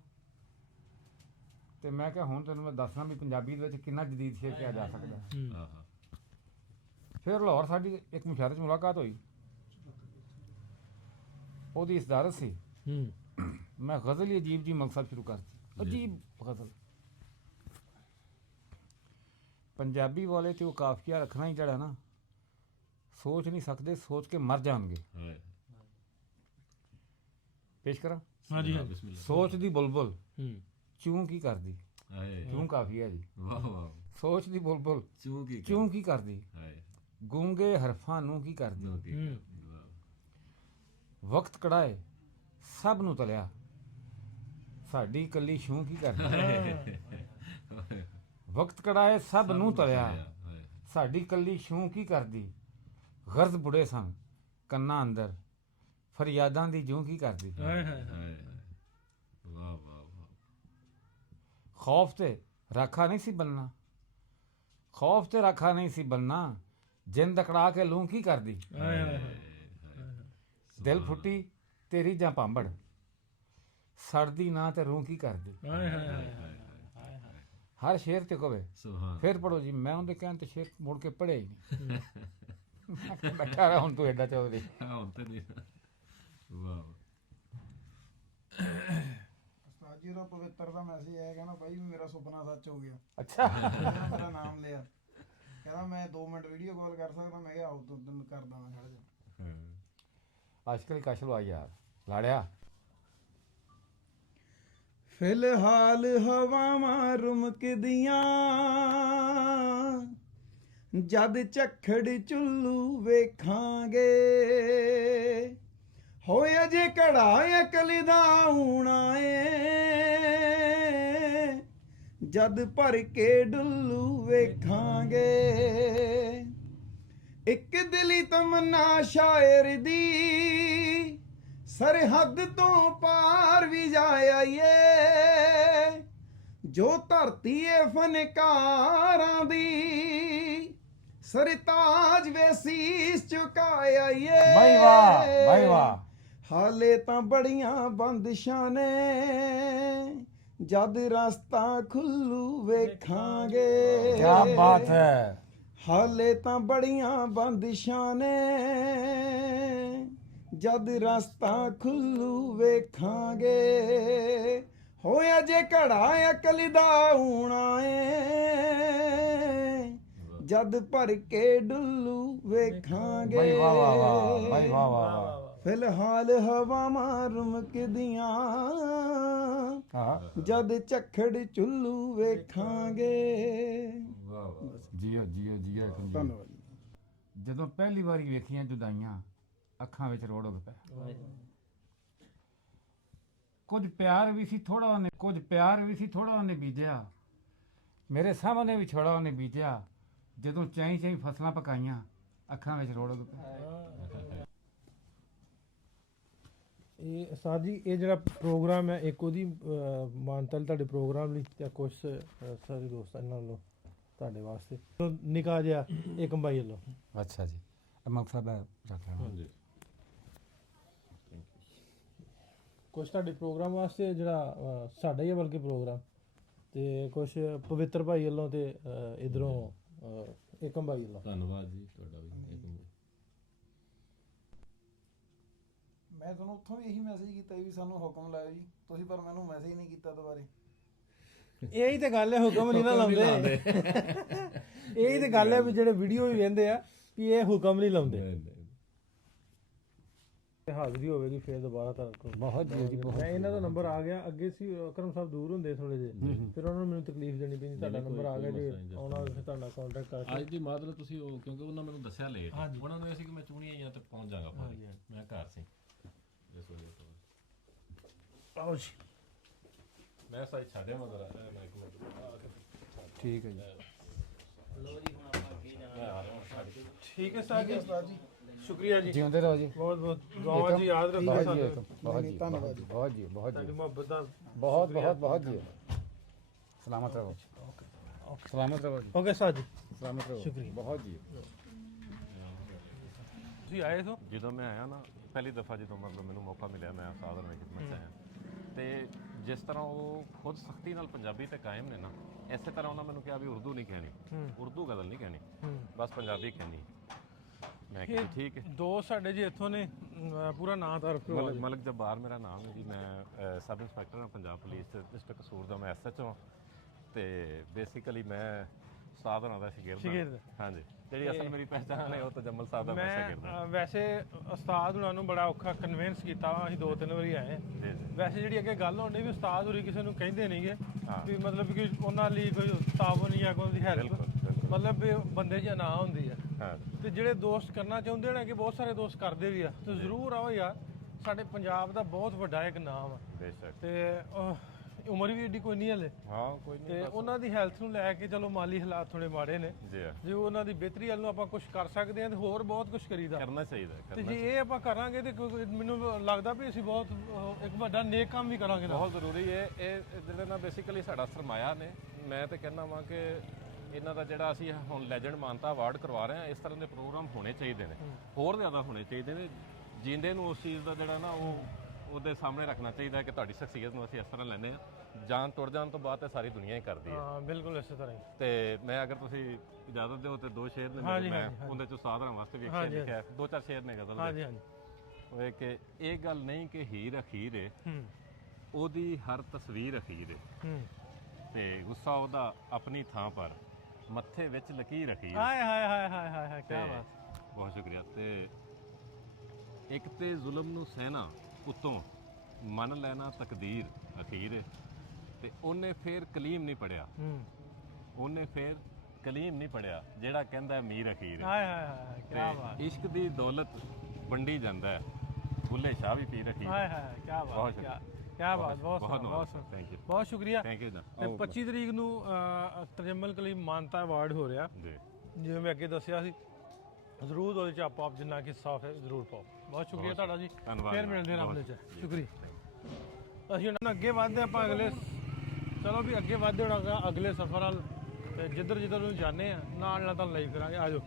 ਤੇ ਮੈਂ ਕਿਹਾ ਹੁਣ ਤੈਨੂੰ ਮੈਂ ਦੱਸਣਾ ਵੀ ਪੰਜਾਬੀ ਦੇ ਵਿੱਚ ਕਿੰਨਾ ਜਦੀਦ ਸ਼ੇਰ ਕਿਹਾ ਜਾ ਸਕਦਾ ਫਿਰ ਲਾਹੌਰ ਸਾਡੀ ਇੱਕ ਮੁਸ਼ਾਇਰੇ 'ਚ ਮੁਲਾਕਾਤ ਹੋਈ ਉਹਦੀ ਇਸਦਾਰਤ ਸੀ ਮੈਂ ਗਜ਼ਲ ਹੀ ਅਜੀਬ ਜੀ ਮਕਸਦ ਸ਼ੁਰੂ ਕਰਤੀ ਅਜੀਬ ਗਜ਼ਲ ਪੰਜਾਬੀ ਵਾਲੇ ਤੇ ਉਹ ਕਾਫੀਆ ਰੱਖਣਾ ਹੀ ਜਿਹੜਾ ਨਾ ਸੋਚ ਨਹੀਂ ਸਕਦੇ ਸੋਚ ਕੇ ਮਰ ਜਾਣਗੇ ਪੇਸ਼ ਕਰਾਂ ਹਾਂਜੀ ਸੋਚ ਦੀ ਬੁਲਬੁਲ ਚੂੰ ਕੀ ਕਰਦੀ ਚੂੰ ਕਾਫੀਆ ਜੀ ਸੋਚ ਦੀ ਬੁਲਬੁਲ ਚੂੰ ਕੀ ਕਰਦੀ ਗੂੰਗੇ ਹਰਫਾਂ ਨੂੰ ਕੀ ਕਰਦੀ ਵਕਤ ਕੜਾਏ ਸਭ ਨੂੰ ਤਲਿਆ ਸਾਡੀ ਕੱਲੀ ਛੂੰ ਕੀ ਕਰਦੀ ਵਕਤ ਕੜਾਏ ਸਭ ਨੂੰ ਤਲਿਆ ਸਾਡੀ ਕੱਲੀ ਛੂੰ ਕੀ ਕਰਦੀ ਗਰਜ਼ ਬੁੜੇ ਸਨ ਕੰਨਾਂ ਅੰਦਰ ਫਰਿਆਦਾਂ ਦੀ ਜੂੰ ਕੀ ਕਰਦੀ ਖੌਫ ਤੇ ਰਾਖਾ ਨਹੀਂ ਸੀ ਬੰਨਾ ਖੌਫ ਤੇ ਰਾਖਾ ਨਹੀਂ ਸੀ ਬੰਨਾ ਜਿੰਦ ਅਕੜਾ ਕੇ ਲੂੰ ਕੀ ਕਰਦੀ ਦਿਲ ਫੁੱਟੀ ਤੇਰੀ ਜਾਂ ਭਾਂਬੜ ਸੜਦੀ ਨਾ ਤੇ ਰੂੰ ਕੀ ਕਰਦੀ ਹਰ ਸ਼ੇਰ ਤੇ ਕਵੇ ਫਿਰ ਪੜੋ ਜੀ ਮੈਂ ਉਹਦੇ ਕਹਿਣ ਤੇ ਸ਼ੇਰ ਮੁੜ ਕੇ ਪੜਿਆ ਹੀ ਨਹੀਂ ਬੈਠਾ ਰਹਾ ਹੁਣ ਤੂੰ ਐਡਾ ਚੌਧਰੀ ਹੁਣ ਤੇ ਨਹੀਂ ਵਾਹ ਉਸਤਾਦ ਜੀ ਦਾ ਪਵਿੱਤਰ ਦਾ ਮੈਸੇਜ ਆਇਆ ਕਹਿੰਦਾ ਬਾਈ ਮੇਰਾ ਸੁਪਨਾ ਸੱਚ ਹੋ ਗਿਆ ਅੱਛਾ ਮੇਰਾ ਨਾਮ ਲਿਆ ਕਹਿੰਦਾ ਮੈਂ 2 ਮਿੰਟ ਵੀਡੀਓ ਕਾਲ ਕਰ ਸਕਦਾ ਮੈਂ ਕਿਹਾ ਆਓ ਤੂੰ ਕਰਦਾ ਮੈਂ ਖੜ ਜਾ ਆਸ਼ਕਲ ਕਸ਼ ਲਵਾ ਯਾਰ ਲਾੜਿਆ ਫਿਲਹਾਲ ਹਵਾਵਾਂ ਰੁਮਕਦੀਆਂ ਜਦ ਝੱਖੜ ਚੁੱਲੂ ਵੇਖਾਂਗੇ ਹੋਇਆ ਜੇ ਘੜਾ ਅਕਲ ਦਾ ਆਉਣਾ ਏ ਜਦ ਭਰ ਕੇ ਡੁੱਲੂ ਵੇਖਾਂਗੇ ਇੱਕ ਦਿਲੀ ਤਮੰਨਾ ਸ਼ਾਇਰ ਦੀ ਸਰਹੱਦ ਤੋਂ ਪਾਰ ਵੀ ਜਾ ਆਈਏ ਜੋ ਧਰਤੀ ਏ ਫਨਕਾਰਾਂ ਦੀ ਸਰਤਾਜ ਵੇ ਸੀਸ ਝੁਕਾ ਆਈਏ ਭਾਈ ਵਾਹ ਹਾਲੇ ਤਾਂ ਬੜੀਆਂ ਬੰਦਸ਼ਾਂ ਨੇ ਜਦ ਰਸਤਾ ਖੁੱਲੂ ਵੇਖਾਂਗੇ ਕੀ ਬਾਤ ਹੈ ਹਾਲੇ ਤਾਂ ਬੜੀਆਂ ਬੰਦਸ਼ਾਂ ਨੇ ਜਦ ਰਸਤਾ ਖੁੱਲੂ ਵੇਖਾਂਗੇ ਹੋਇਆ ਜੇ ਘੜਾ ਅਕਲ ਦਾ ਆਉਣਾ ਏ ਜਦ ਭਰ ਕੇ ਡੁੱਲੂ ਵੇਖਾਂਗੇ ਭਾਈ ਵਾਹ ਵਾਹ ਵਾਹ ਭਾਈ ਵਾਹ ਵਾਹ ਫਿਲਹਾਲ ਹਵਾਵਾਂ ਰੁਮਕਦੀਆਂ ਹਾਂ ਜਦ ਝੱਖੜ ਚੁੱਲੂ ਵੇਖਾਂਗੇ। ਜੀਓ ਜੀਓ ਜੀਓ ਏਕਮ ਜੀ। ਧੰਨਵਾਦ ਜੀ। ਜਦੋਂ ਪਹਿਲੀ ਵਾਰੀ ਵੇਖੀਆਂ ਜੁਦਾਈਆਂ ਅੱਖਾਂ ਵਿੱਚ ਰੋੜ ਉੱਗ ਪਿਆ। ਕੁਝ ਪਿਆਰ ਵੀ ਸੀ ਥੋੜਾ ਉਹਨੇ ਬੀਜਿਆ, ਮੇਰੇ ਸਾਹਮਣੇ ਵੀ ਛੋੜਾ ਉਹਨੇ ਬੀਜਿਆ, ਜਦੋਂ ਚਾਈ ਚਾਈ ਫਸਲਾਂ ਪਕਾਈਆਂ ਅੱਖਾਂ ਵਿੱਚ ਰੋੜ ਉੱਗ ਪਿਆ। ਇਹ ਉਸਤਾਦ ਜੀ ਇਹ ਜਿਹੜਾ ਪ੍ਰੋਗਰਾਮ ਹੈ ਇੱਕ ਉਹਦੀ ਮਾਨਤਾ ਲਈ ਤੁਹਾਡੇ ਪ੍ਰੋਗਰਾਮ ਲਈ ਤੇ ਕੁਝ ਸਾਰੇ ਦੋਸਤਾਂ ਨਾਲੋਂ ਤੁਹਾਡੇ ਵਾਸਤੇ ਨਿਕਾ ਜਿਹਾ ਏਕਮ ਬਾਈ ਵੱਲੋਂ। ਅੱਛਾ ਜੀ ਮਕਸਦ ਹੈ ਰੱਖ ਲੈਣਾ। ਹਾਂਜੀ ਕੁਝ ਤੁਹਾਡੇ ਪ੍ਰੋਗਰਾਮ ਵਾਸਤੇ ਜਿਹੜਾ ਸਾਡਾ ਹੀ ਹੈ ਬਲਕਿ ਪ੍ਰੋਗਰਾਮ, ਤੇ ਕੁਝ ਪਵਿੱਤਰ ਭਾਈ ਵੱਲੋਂ ਤੇ ਇਧਰੋਂ ਏਕਮ ਬਾਈ ਵੱਲੋਂ। ਧੰਨਵਾਦ ਜੀ ਤੁਹਾਡਾ ਵੀ ਏਕਮ। ਮੈਂ ਤੁਹਾਨੂੰ ਉੱਥੋਂ ਵੀ ਇਹੀ ਮੈਸੇਜ ਕੀਤਾ ਵੀ ਸਾਨੂੰ ਹੁਕਮ ਲਾਇਓ ਜੀ, ਤੁਸੀਂ ਪਰ ਮੈਨੂੰ ਮੈਸੇਜ ਨਹੀਂ ਕੀਤਾ ਦੁਬਾਰੇ। ਇਹੀ ਤੇ ਗੱਲ ਹੈ, ਹੁਕਮ ਨਹੀਂ ਨਾ ਲਾਉਂਦੇ। ਇਹੀ ਤੇ ਗੱਲ ਹੈ ਵੀ ਜਿਹੜੇ ਵੀਡੀਓ ਵੀ ਵੇਖਦੇ ਆ ਵੀ ਇਹ ਹੁਕਮ ਨਹੀਂ ਲਾਉਂਦੇ। ਹਾਜ਼ਰੀ ਹੋਵੇਗੀ ਫਿਰ ਦੁਬਾਰਾ ਤਾਂ ਬਹੁਤ ਜੀ ਮੈਂ ਇਹਨਾਂ ਦਾ ਨੰਬਰ ਆ ਗਿਆ। ਅੱਗੇ ਸੀ ਅਕਰਮ ਸਾਹਿਬ ਦੂਰ ਹੁੰਦੇ ਥੋੜੇ ਜਿਹੇ, ਫਿਰ ਉਹਨਾਂ ਨੂੰ ਮੈਨੂੰ ਤਕਲੀਫ ਦੇਣੀ ਪੈਂਦੀ। ਤੁਹਾਡਾ ਨੰਬਰ ਆ ਗਿਆ ਜੀ, ਆਉਣਾ ਫਿਰ ਤੁਹਾਡਾ ਕੰਟੈਕਟ ਕਰਕੇ। ਅੱਜ ਦੀ ਮਾਤਰ ਤੁਸੀਂ ਉਹ ਕਿਉਂਕਿ ਉਹਨਾਂ ਮੈਨੂੰ ਦੱਸਿਆ ਲੇਟ, ਉਹਨਾਂ ਨੂੰ ਇਹ ਸੀ ਕਿ ਮੈਂ ਚੂਣੀਆਂ ਆਈਆਂ ਤੇ ਪਹੁੰਚ ਜਾਗਾ ਭਾਜੀ, ਮੈਂ ਘਰ ਸੀ ਇਸ ਵਜ੍ਹਾ ਤੋਂ। ਆਓ ਜੀ ਮੈਂ ਸਾਈ ਛੱਡਿਆ ਮਗਰ ਮੈਂ ਇੱਕ ਮਿੰਟ ਠੀਕ ਹੈ ਜੀ। ਠੀਕ ਹੈ ਸਾਹਿਬ ਜੀ, ਸ਼ੁਕਰੀਆ ਜੀ, ਜਿਉਂਦੇ ਰਹੋ ਜੀ। ਬਹੁਤ ਬਹੁਤ ਦੁਆਵਾਂ ਜੀ, ਯਾਦ ਰੱਖੋ ਸਾਨੂੰ। ਬਹੁਤ ਜੀ ਧੰਨਵਾਦ ਜੀ। ਬਹੁਤ ਜੀ ਬਹੁਤ ਤੁਹਾਡੀ ਜੀ ਮੁਹੱਬਤ ਦਾ ਬਹੁਤ ਬਹੁਤ ਬਹੁਤ ਜੀ। ਸਲਾਮਤ ਰਹੋ ਸਲਾਮਤ ਰਹੋ ਜੀ ਓਕੇ ਸਾਹਿਬ ਜੀ, ਸਲਾਮਤ ਰਹੋ। ਸ਼ੁਕਰੀਆ। ਬਹੁਤ ਜੀ। ਤੁਸੀਂ ਆਏ ਹੋ? ਜਦੋਂ ਮੈਂ ਆਇਆ ਨਾ ਪਹਿਲੀ ਦਫਾ, ਜਦੋਂ ਮਤਲਬ ਮੈਨੂੰ ਮੌਕਾ ਮਿਲਿਆ, ਮੈਂ ਸਾਧਨ ਵਿੱਚ ਖਿਦਮਤ 'ਚ ਆਇਆ, ਤੇ ਜਿਸ ਤਰ੍ਹਾਂ ਉਹ ਖੁਦ ਸਖਤੀ ਨਾਲ ਪੰਜਾਬੀ ਤੇ ਕਾਇਮ ਨੇ ਨਾ, ਇਸੇ ਤਰ੍ਹਾਂ ਉਹਨਾਂ ਮੈਨੂੰ ਕਿਹਾ ਵੀ ਉਰਦੂ ਨਹੀਂ ਕਹਿਣੀ, ਉਰਦੂ ਗਜ਼ਲ ਨਹੀਂ ਕਹਿਣੀ, ਬਸ ਪੰਜਾਬੀ ਕਹਿਣੀ। ਮੈਂ ਕਿਹਾ ਠੀਕ ਹੈ। ਦੋ ਸਾਡੇ ਜੀ ਇੱਥੋਂ ਨੇ, ਪੂਰਾ ਨਾਂ ਤਾਂ ਰੱਖੋ। ਮਲਕ ਜੱਬਾਰ ਮੇਰਾ ਨਾਮ ਹੈ ਜੀ, ਮੈਂ ਸਬ ਇੰਸਪੈਕਟਰ ਹਾਂ ਪੰਜਾਬ ਪੁਲਿਸ ਤੇ ਡਿਸਟ੍ਰਿਕਟ ਕਸੂਰ ਦਾ, ਮੈਂ SHO ਹਾਂ, ਤੇ ਬੇਸਿਕਲੀ ਮੈਂ ਉਸਤਾਦ ਹੋਣਾ ਦਾ ਸ਼ਾਗਿਰਦ। ਹਾਂਜੀ, ਜਿਹੜੀ ਅਸਲ ਮੇਰੀ ਪਹਿਚਾਣ ਹੈ ਉਹ ਤਾਂ ਜਮਲ ਸਾਹਿਬ ਦਾ ਮੈਂ ਸ਼ਾਗਿਰਦ ਹਾਂ। ਮੈਂ ਵੈਸੇ ਉਸਤਾਦ ਹੁਣਾਂ ਨੂੰ ਬੜਾ ਔਖਾ ਕਨਵਿੰਸ ਕੀਤਾ ਵਾ, ਅਸੀਂ 2-3 ਵਾਰੀ ਆਏ। ਜੀ ਜੀ ਵੈਸੇ ਜਿਹੜੀ ਅੱਗੇ ਗੱਲ ਹੋਣੀ ਵੀ ਉਸਤਾਦ ਹੋਰੀ ਕਿਸੇ ਨੂੰ ਕਹਿੰਦੇ ਨਹੀਂਗੇ ਵੀ ਮਤਲਬ ਕਿ ਉਹਨਾਂ ਲਈ ਕੋਈ ਤਾਵਨ ਜਾਂ ਕੋਈ ਹੈਲਪ, ਮਤਲਬ ਵੀ ਬੰਦੇ 'ਚ ਨਾ ਹੁੰਦੀ ਆ। ਹਾਂ ਤੇ ਜਿਹੜੇ ਦੋਸਤ ਕਰਨਾ ਚਾਹੁੰਦੇ ਨੇ ਕਿ ਬਹੁਤ ਸਾਰੇ ਦੋਸਤ ਕਰਦੇ ਵੀ ਆ, ਤੇ ਜ਼ਰੂਰ ਆਓ ਯਾਰ। ਸਾਡੇ ਪੰਜਾਬ ਦਾ ਬਹੁਤ ਵੱਡਾ ਇੱਕ ਨਾਮ ਆ, ਬੇਸ਼ੱਕ। ਤੇ ਉਮਰ ਵੀ ਏਡੀ ਕੋਈ ਨਹੀਂ ਹਲੇ, ਹਾਂ ਕੋਈ ਨਹੀਂ, ਤੇ ਉਹਨਾਂ ਦੀ ਹੈਲਥ ਨੂੰ ਲੈ ਕੇ ਚਲੋ ਮਾਲੀ ਹਾਲਾਤ ਥੋੜੇ ਮਾੜੇ ਨੇ, ਜੀ ਜੇ ਉਹਨਾਂ ਦੀ ਬਿਹਤਰੀ ਵੱਲ ਨੂੰ ਆਪਾਂ ਕੁਝ ਕਰ ਸਕਦੇ ਹਾਂ ਤੇ ਹੋਰ ਬਹੁਤ ਕੁਝ ਕਰੀਦਾ। ਕਰਨਾ ਚਾਹੀਦਾ, ਤੇ ਜੇ ਇਹ ਆਪਾਂ ਕਰਾਂਗੇ ਤੇ ਮੈਨੂੰ ਲੱਗਦਾ ਵੀ ਅਸੀਂ ਬਹੁਤ ਇੱਕ ਵੱਡਾ ਨੇਕ ਕੰਮ ਵੀ ਕਰਾਂਗੇ ਨਾਲ। ਬਹੁਤ ਜ਼ਰੂਰੀ ਹੈ। ਇਹ ਜਿਹੜੇ ਨਾ ਬੇਸਿਕਲੀ ਸਾਡਾ ਸਰਮਾਇਆ ਨੇ। ਮੈਂ ਤੇ ਕਹਿੰਦਾ ਵਾਂ ਕਿ ਇਹਨਾਂ ਦਾ ਜਿਹੜਾ ਅਸੀਂ ਹੁਣ ਲੈਜੈਂਡ ਮਾਨਤਾ ਅਵਾਰਡ ਕਰਵਾ ਰਹੇ ਹਾਂ, ਇਸ ਤਰ੍ਹਾਂ ਦੇ ਪ੍ਰੋਗਰਾਮ ਹੋਣੇ ਚਾਹੀਦੇ ਨੇ, ਹੋਰ ਜ਼ਿਆਦਾ ਹੋਣੇ ਚਾਹੀਦੇ ਨੇ। ਜਿੰਦੇ ਨੂੰ ਉਸ ਚੀਜ਼ ਦਾ ਜਿਹੜਾ ਨਾ ਉਹਦੇ ਸਾਹਮਣੇ ਰੱਖਣਾ ਚਾਹੀਦਾ ਕਿ ਤੁਹਾਡੀ ਸ਼ਖਸੀਅਤ ਨੂੰ ਅਸੀਂ ਇਸ ਤਰ੍ਹਾਂ ਲੈਂਦੇ ਹਾਂ। ਜਾਨ ਤੁਰ ਜਾਣ ਤੋਂ ਬਾਅਦ ਤੇ ਸਾਰੀ ਦੁਨੀਆ ਹੀ ਕਰਦੀ ਹੈ। ਹਾਂ ਬਿਲਕੁਲ ਇਸੇ ਤਰ੍ਹਾਂ ਹੀ। ਤੇ ਮੈਂ ਅਗਰ ਤੁਸੀਂ ਇਜਾਜ਼ਤ ਦਿਓ ਤੇ 2 ਸ਼ੇਰ ਨੇ ਮੇਰੇ, ਮੈਂ ਉਹਦੇ ਚੋਂ ਸਾਧਾਰਨ ਵਾਸਤੇ ਵੀ ਇੱਕ ਸ਼ੇਰ ਲਿਖਿਆ, 2-4 ਸ਼ੇਰ ਨੇ ਗਜ਼ਲ ਹਾਂਜੀ ਦੇ। ਹਾਂਜੀ। ਉਹ ਇਹ ਕਿ ਇਹ ਗੱਲ ਨਹੀਂ ਕਿ ਹੀਰ ਅਖੀਰ ਏ, ਉਹਦੀ ਹਰ ਤਸਵੀਰ ਅਖੀਰ ਏ, ਤੇ ਗੁੱਸਾ ਉਹਦਾ ਆਪਣੀ ਥਾਂ ਪਰ, ਮੱਥੇ ਵਿੱਚ ਲਕੀਰ ਅਖੀਰ। ਹਾਏ ਹਾਏ ਹਾਏ ਹਾਏ ਹਾਏ ਹਾਏ, ਕੀ ਬਾਤ। ਬਹੁਤ ਸ਼ੁਕਰੀਆ। ਤੇ ਇੱਕ ਤੇ ਜ਼ੁਲਮ ਨੂੰ ਸਹਿਣਾ, ਉਤੋਂ ਮੰਨ ਲੈਣਾ ਤਕਦੀਰ ਅਖੀਰ ਏ, ਤੇ ਉਹਨੇ ਫੇਰ ਕਲੀਮ ਨਹੀਂ ਪੜਿਆ, ਉਹਨੇ ਫੇਰ ਕਲੀਮ ਨਹੀਂ ਪੜਿਆ ਜਿਹੜਾ ਕਹਿੰਦਾ ਮੀਰ ਅਖੀਰ ਏ। ਹਾਏ ਹਾਏ ਹਾਏ, ਕੀ ਬਾਤ। ਤੇ ਇਸ਼ਕ ਦੀ ਦੌਲਤ ਵੰਡੀ ਜਾਂਦਾ ਹੈ, ਬੁੱਲੇ ਸ਼ਾਹ ਵੀ ਪੀਰ ਅਖੀਰ। ਹਾਏ ਹਾਏ, ਕੀ ਬਾਤ, ਬਹੁਤ ਕੀ ਸ਼ੁਕਰੀਆ। ਬਾਤ, ਬਹੁਤ ਬਹੁਤ ਥੈਂਕ ਯੂ, ਬਹੁਤ ਸ਼ੁਕਰੀਆ। Thank you. ਤੇ 25 ਤਰੀਕ ਨੂੰ ਤਰਜਮਲ ਕਲੀਮ ਮਾਨਤਾ ਅਵਾਰਡ ਹੋ ਰਿਹਾ, ਜੀ ਜਿਵੇਂ ਮੈਂ ਅੱਗੇ ਦੱਸਿਆ ਸੀ। ਜ਼ਰੂਰ ਉਹਦੇ ਚ ਆਪਾਂ ਜਿੰਨਾ ਕਿ ਸਾਫ ਹੈ ਜ਼ਰੂਰ ਪਾਓ। ਬਹੁਤ ਸ਼ੁਕਰੀਆ ਤੁਹਾਡਾ ਜੀ, ਫਿਰ ਮਿਲਦੇ ਹਾਂ ਰੱਬ ਚ। ਸ਼ੁਕਰੀਆ। ਅਸੀਂ ਹੁਣ ਅੱਗੇ ਵਧਦੇ ਆਪਾਂ ਅਗਲੇ, ਚਲੋ ਵੀ ਅੱਗੇ ਵਧਦੇ ਹੋਣਾ ਅਗਲੇ ਸਫ਼ਰ ਵੱਲ, ਤੇ ਜਿੱਧਰ ਜਿੱਧਰ ਨੂੰ ਜਾਂਦੇ ਆ ਨਾਲ ਨਾਲ ਤੁਹਾਨੂੰ ਲਾਈਵ ਕਰਾਂਗੇ। ਆ ਜਾਓ।